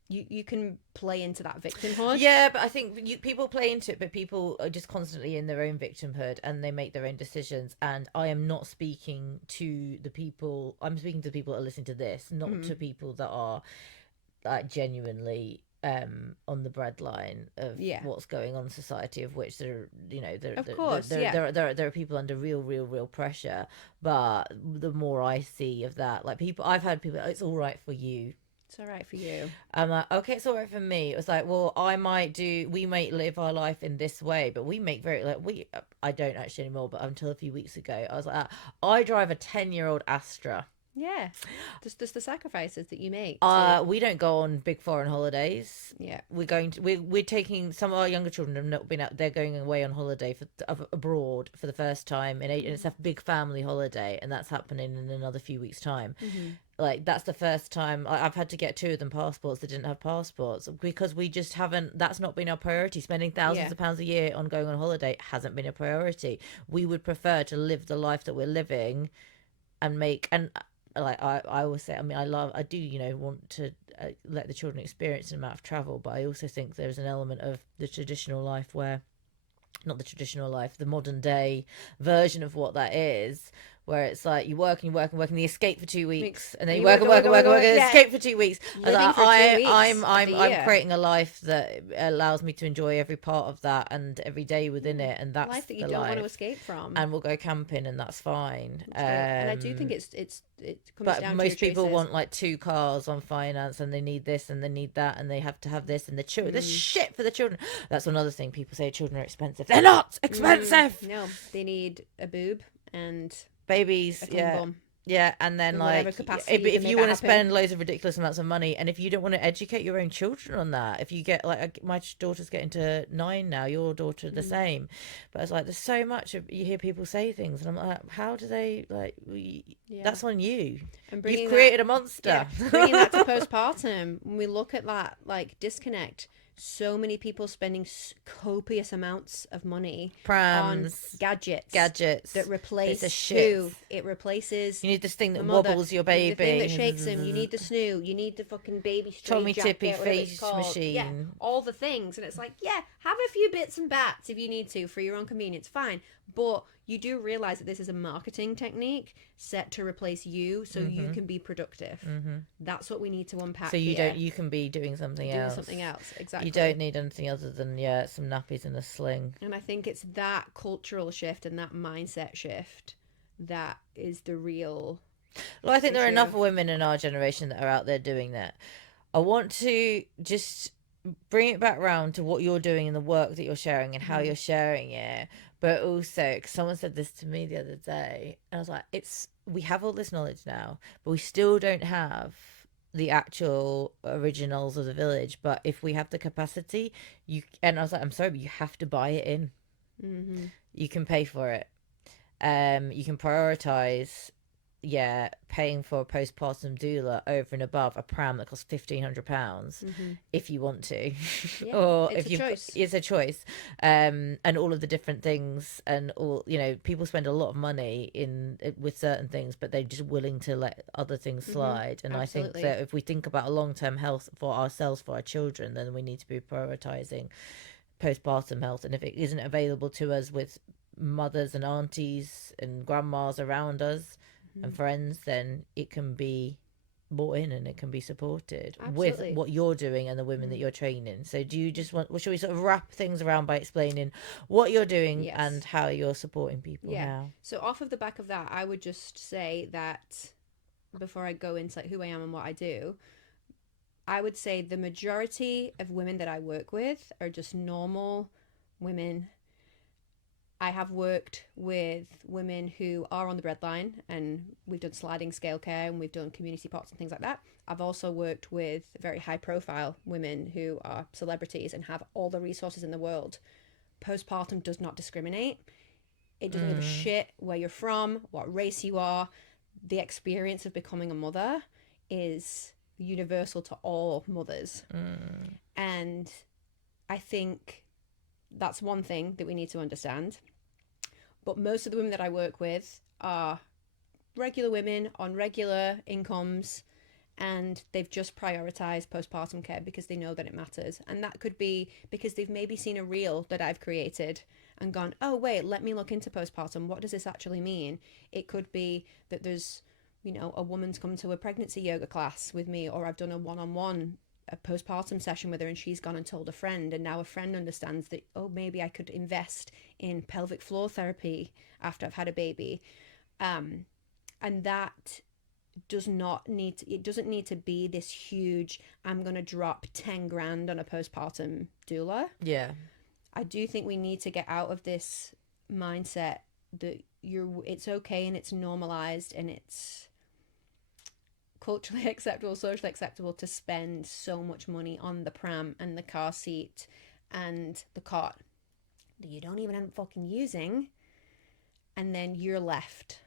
You can play into that victimhood. Yeah, but I think people play into it, but people are just constantly in their own victimhood, and they make their own decisions. And I am not speaking to the people. I'm speaking to the people that are listening to this, not to people that are like genuinely on the breadline of what's going on in society, of which there, you know, there are people under real pressure. But the more I see of that, like, I've had people, it's all right for you. It's all right for you. I'm like, okay, it's all right for me. It was like, well, we might live our life in this way, but we make I don't actually anymore, but until a few weeks ago, I was like, I drive a 10-year-old Astra. Yeah. Just the sacrifices that you make. We don't go on big foreign holidays. Yeah. We're taking some of our younger children have not been out. They're going away on holiday abroad for the first time and it's a big family holiday, and that's happening in another few weeks' time. Like that's the first time I've had to get two of them passports that didn't have passports, because we just haven't, that's not been our priority. Spending thousands of pounds a year on going on holiday hasn't been a priority. We would prefer to live the life that we're living and make, and like I always say, I mean, I do, you know, want to let the children experience an amount of travel, but I also think there's an element of the traditional life where, not the traditional life, the modern day version of what that is, where it's like you work and you work and work and you escape for 2 weeks, and then you work and work and work and work and escape for 2 weeks. Living for 2 weeks I'm creating a life that allows me to enjoy every part of that and every day within it, and that's life that you don't want to escape from. And we'll go camping, and that's fine. And I do think it comes but down to most people choices. want like 2 cars on finance, and they need this and they need that, and they have to have this, and the children, there's shit for the children. That's another thing. People say children are expensive. They're not expensive. No, they need a boob and babies. a clean bum. Yeah, and then like if you want to spend loads of ridiculous amounts of money, and if you don't want to educate your own children on that, if you get like my daughter's getting to 9 now, your daughter the same, but it's like there's so much you hear people say things, and I'm like, how do they like? That's on you. And you've created a monster. Bringing that to postpartum, when we look at that like disconnect. So many people spending copious amounts of money on gadgets that replace who? It replaces. You need this thing that wobbles your baby. The thing that shakes him. You need the snoo. You need the fucking baby stray Tommy jacket, Tippy face machine. Yeah, all the things. And it's like, yeah, have a few bits and bats if you need to for your own convenience. Fine. But you do realize that this is a marketing technique set to replace you so you can be productive. That's what we need to unpack. So you can be doing something else. Exactly. You don't need anything other than some nappies and a sling. And I think it's that cultural shift and that mindset shift that is the real. Well, I think there are enough women in our generation that are out there doing that. I want to just bring it back round to what you're doing and the work that you're sharing and how you're sharing it. But also, because someone said this to me the other day, and I was like, we have all this knowledge now, but we still don't have the actual originals of the village. But if we have the capacity, and I was like, I'm sorry, but you have to buy it in. You can pay for it. You can prioritize paying for a postpartum doula over and above a pram that costs £1,500 if you want to, or it's if choice. It's a choice, and all of the different things, and all, you know, people spend a lot of money with certain things, but they're just willing to let other things slide. And Absolutely. I think that if we think about a long-term health for ourselves, for our children, then we need to be prioritizing postpartum health. And if it isn't available to us with mothers and aunties and grandmas around us and friends, then it can be brought in and it can be supported. Absolutely. With what you're doing and the women that you're training. So do you just want, should we sort of wrap things around by explaining what you're doing and how you're supporting people now? So off of the back of that, I would just say that before I go into like who I am and what I do, I would say the majority of women that I work with are just normal women. I have worked with women who are on the breadline, and we've done sliding scale care and we've done community pots and things like that. I've also worked with very high profile women who are celebrities and have all the resources in the world. Postpartum does not discriminate. It doesn't give a shit where you're from, what race you are. The experience of becoming a mother is universal to all mothers. And I think that's one thing that we need to understand. But most of the women that I work with are regular women on regular incomes, and they've just prioritized postpartum care because they know that it matters. And that could be because they've maybe seen a reel that I've created and gone, oh wait, let me look into postpartum. What does this actually mean? It could be that there's, you know, a woman's come to a pregnancy yoga class with me, or I've done a one-on-one a postpartum session with her and she's gone and told a friend, and now a friend understands that, oh, maybe I could invest in pelvic floor therapy after I've had a baby. And that doesn't need to be this huge, I'm going to drop 10 grand on a postpartum doula. Yeah. I do think we need to get out of this mindset that it's okay and it's normalized and it's culturally acceptable, socially acceptable to spend so much money on the pram and the car seat and the cot that you don't even end up fucking using, and then you're left.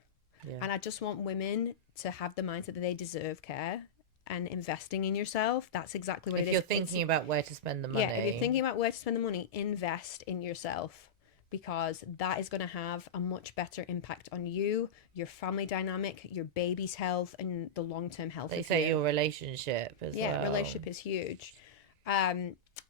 Yeah. And I just want women to have the mindset that they deserve care, and investing in yourself. That's exactly what If it is. you're thinking about where to spend the money. Yeah, if you're thinking about where to spend the money, invest in yourself, because that is going to have a much better impact on you, your family dynamic, your baby's health, and the long-term health They of say you. your relationship as well. Yeah, relationship is huge.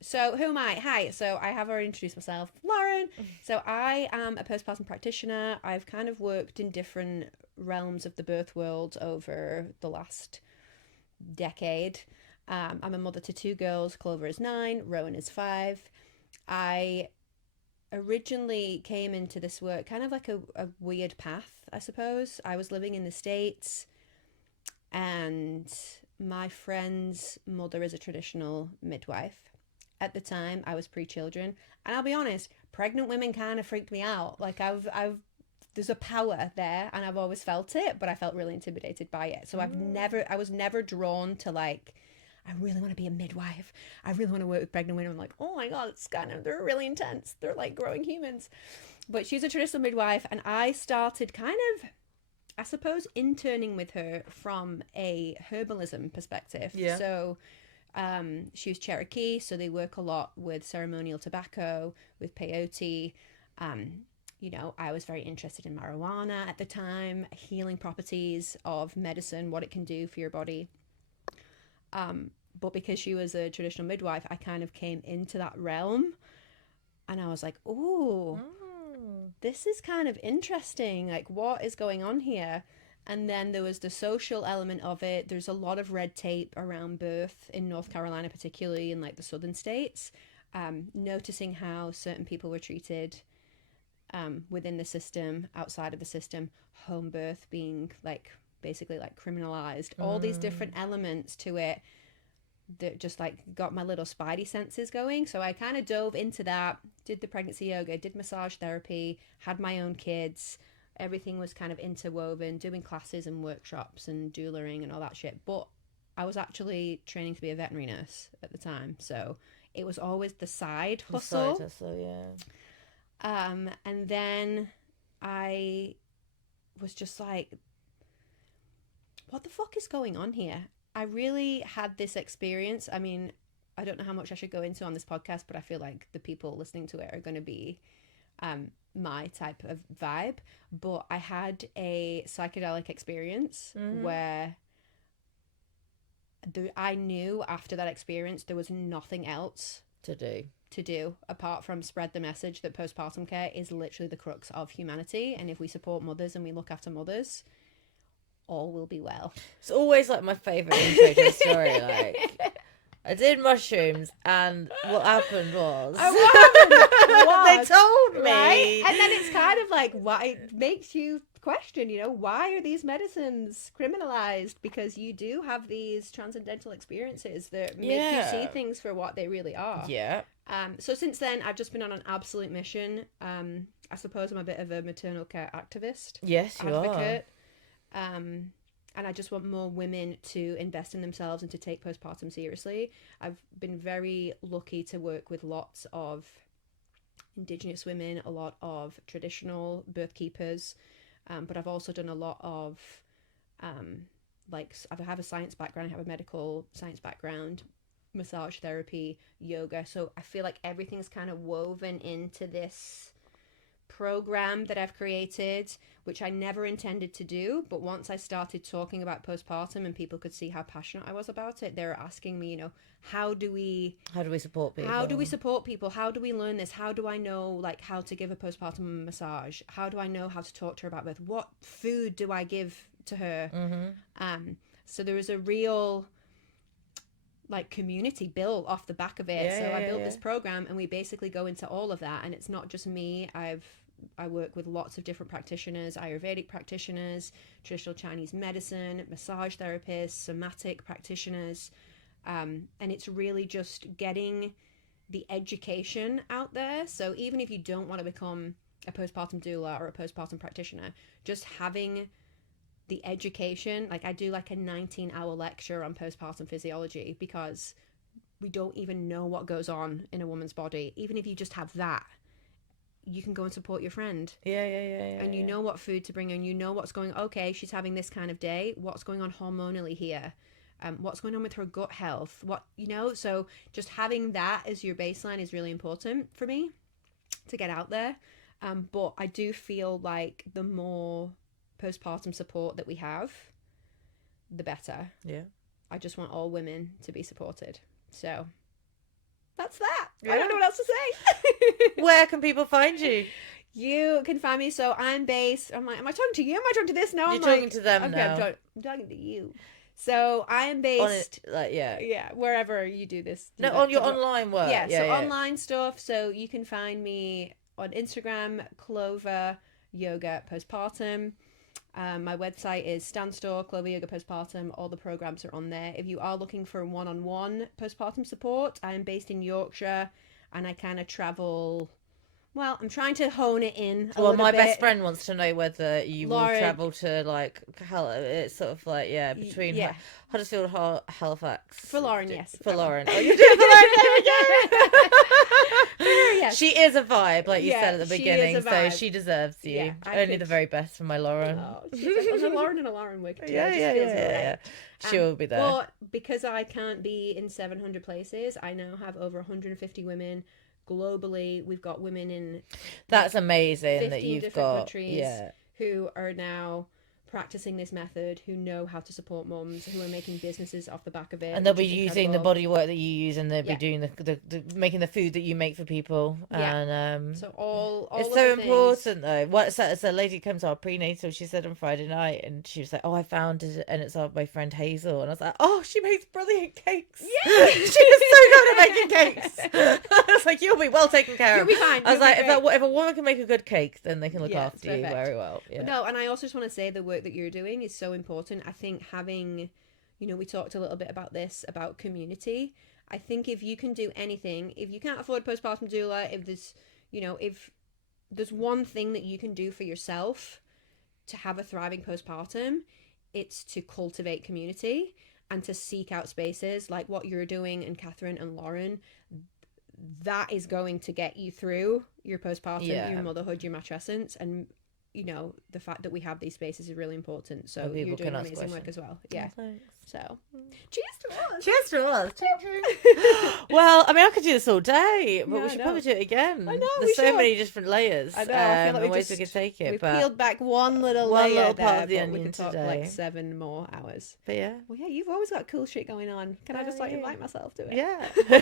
So who am I? Hi, so I have already introduced myself, Lauren. So I am a postpartum practitioner. I've kind of worked in different realms of the birth world over the last decade. I'm a mother to 2 girls. Clover is 9, Rowan is 5. I originally came into this work kind of like a weird path, I suppose. I was living in the States, and my friend's mother is a traditional midwife. At the time, I was pre-children, and I'll be honest, pregnant women kind of freaked me out. Like I've there's a power there, and I've always felt it, but I felt really intimidated by it. So I was never drawn to, like, I really want to be a midwife. I really want to work with pregnant women. I'm like, oh my God, they're really intense. They're like growing humans. But she's a traditional midwife, and I started kind of, I suppose, interning with her from a herbalism perspective. Yeah. So she was Cherokee, so they work a lot with ceremonial tobacco, with peyote. You know, I was very interested in marijuana at the time, healing properties of medicine, what it can do for your body. But because she was a traditional midwife, I kind of came into that realm, and I was like, ooh, this is kind of interesting. Like, what is going on here? And then there was the social element of it. There's a lot of red tape around birth in North Carolina, particularly in like the southern states. Noticing how certain people were treated within the system, outside of the system, home birth being like basically like criminalized, all these different elements to it that just like got my little spidey senses going. So I kind of dove into that, did the pregnancy yoga, did massage therapy, had my own kids. Everything was kind of interwoven, doing classes and workshops and doulaing and all that shit. But I was actually training to be a veterinary nurse at the time, so it was always the side hustle. Side hustle, yeah. And then I was just like, what the fuck is going on here? I really had this experience. I mean, I don't know how much I should go into on this podcast, but I feel like the people listening to it are going to be my type of vibe. But I had a psychedelic experience where I knew after that experience there was nothing else to do apart from spread the message that postpartum care is literally the crux of humanity, and if we support mothers and we look after mothers, all will be well. It's always like my favourite intro to a story. Like, I did mushrooms, and what happened was they told me, right? And then it's kind of like, why it makes you question, you know, why are these medicines criminalized? Because you do have these transcendental experiences that make you see things for what they really are. Yeah. So since then, I've just been on an absolute mission. I suppose I'm a bit of a maternal care activist. Yes, you advocate. And I just want more women to invest in themselves and to take postpartum seriously. I've been very lucky to work with lots of Indigenous women, a lot of traditional birth keepers, but I've also done a lot of, like, I have a science background, I have a medical science background, massage therapy, yoga. So I feel like everything's kind of woven into this program that I've created, which I never intended to do. But once I started talking about postpartum and people could see how passionate I was about it, they were asking me, you know, how do we support people? How do we support people? How do we learn this? How do I know, like, how to give a postpartum massage? How do I know how to talk to her about birth? What food do I give to her? So there is a real, like, community built off the back of it. I built this program, and we basically go into all of that. And it's not just me. I work with lots of different practitioners, Ayurvedic practitioners, traditional Chinese medicine, massage therapists, somatic practitioners. And it's really just getting the education out there. So even if you don't want to become a postpartum doula or a postpartum practitioner, just having the education. Like I do like a 19-hour lecture on postpartum physiology because we don't even know what goes on in a woman's body. Even if you just have that, you can go and support your friend. Yeah. And you know what food to bring, and you know what's going, okay, she's having this kind of day. What's going on hormonally here? What's going on with her gut health? So just having that as your baseline is really important for me to get out there. But I do feel like the more postpartum support that we have, the better. Yeah. I just want all women to be supported. So that's that. Yeah. I don't know what else to say. Where can people find you? You can find me. So I'm based. I'm like, am I talking to you? Am I talking to this? No, You're talking to them now. I'm talking to you. So I am based. On it, yeah, wherever you do this. No, on your online work. Yeah, online stuff. So you can find me on Instagram, Clover Yoga Postpartum. My website is Standstore, Clover Yoga Postpartum. All the programs are on there. If you are looking for one-on-one postpartum support, I am based in Yorkshire, and I kind of travel. Well, I'm trying to hone it in a Well, little my bit. best friend wants to know whether you Lauren, will travel to like it's sort of like between Huddersfield, Halifax. For Lauren, yes. For Lauren. Oh, you do it for Lauren. There we go. Yes. She is a vibe, like you said at the beginning, is a so vibe. she deserves you. Yeah, Only the very best for my Lauren. Oh, she's like, a Lauren and a Lauren work together. Yeah. She will be there. But because I can't be in 700 places, I now have over 150 women globally. We've got women in that's amazing 15 that you've different got countries who are now practicing this method, who know how to support mums, who are making businesses off the back of it, and they'll be using the body work that you use, and they'll be doing the making the food that you make for people. And so all it's of so the important though. What so a lady comes to our prenatal, she said on Friday night, and she was like, "Oh, I found it, and it's my friend Hazel," and I was like, "Oh, she makes brilliant cakes. Yeah, she is so good at making cakes." I was like, "You'll be well taken care of." You'll be fine. I was like, if a woman can make a good cake, then they can look after you very well. Yeah. No, and I also just want to say the work that you're doing is so important. I think having, we talked a little bit about this, about community. I think if you can do anything, if you can't afford postpartum doula, if there's, if there's one thing that you can do for yourself to have a thriving postpartum, it's to cultivate community and to seek out spaces like what you're doing, and Catherine and Lauren. That is going to get you through your postpartum, your motherhood, your matrescence, and the fact that we have these spaces is really important. So you're doing amazing work as well. Yeah. Oh, thanks. So cheers to us. Cheers to us. Well, I mean, I could do this all day, but we should probably do it again. I know. There's so many different layers. I know. I feel like ways we could take it. We've peeled back one little part there, of the but onion we could talk today. like 7 more hours. But yeah. Well, yeah, you've always got cool shit going on. Can I just invite myself to it? Yeah. You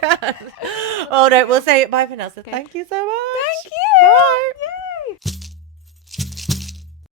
can. Oh no, we'll say bye for now. So thank you so much. Thank you. Bye. Yeah.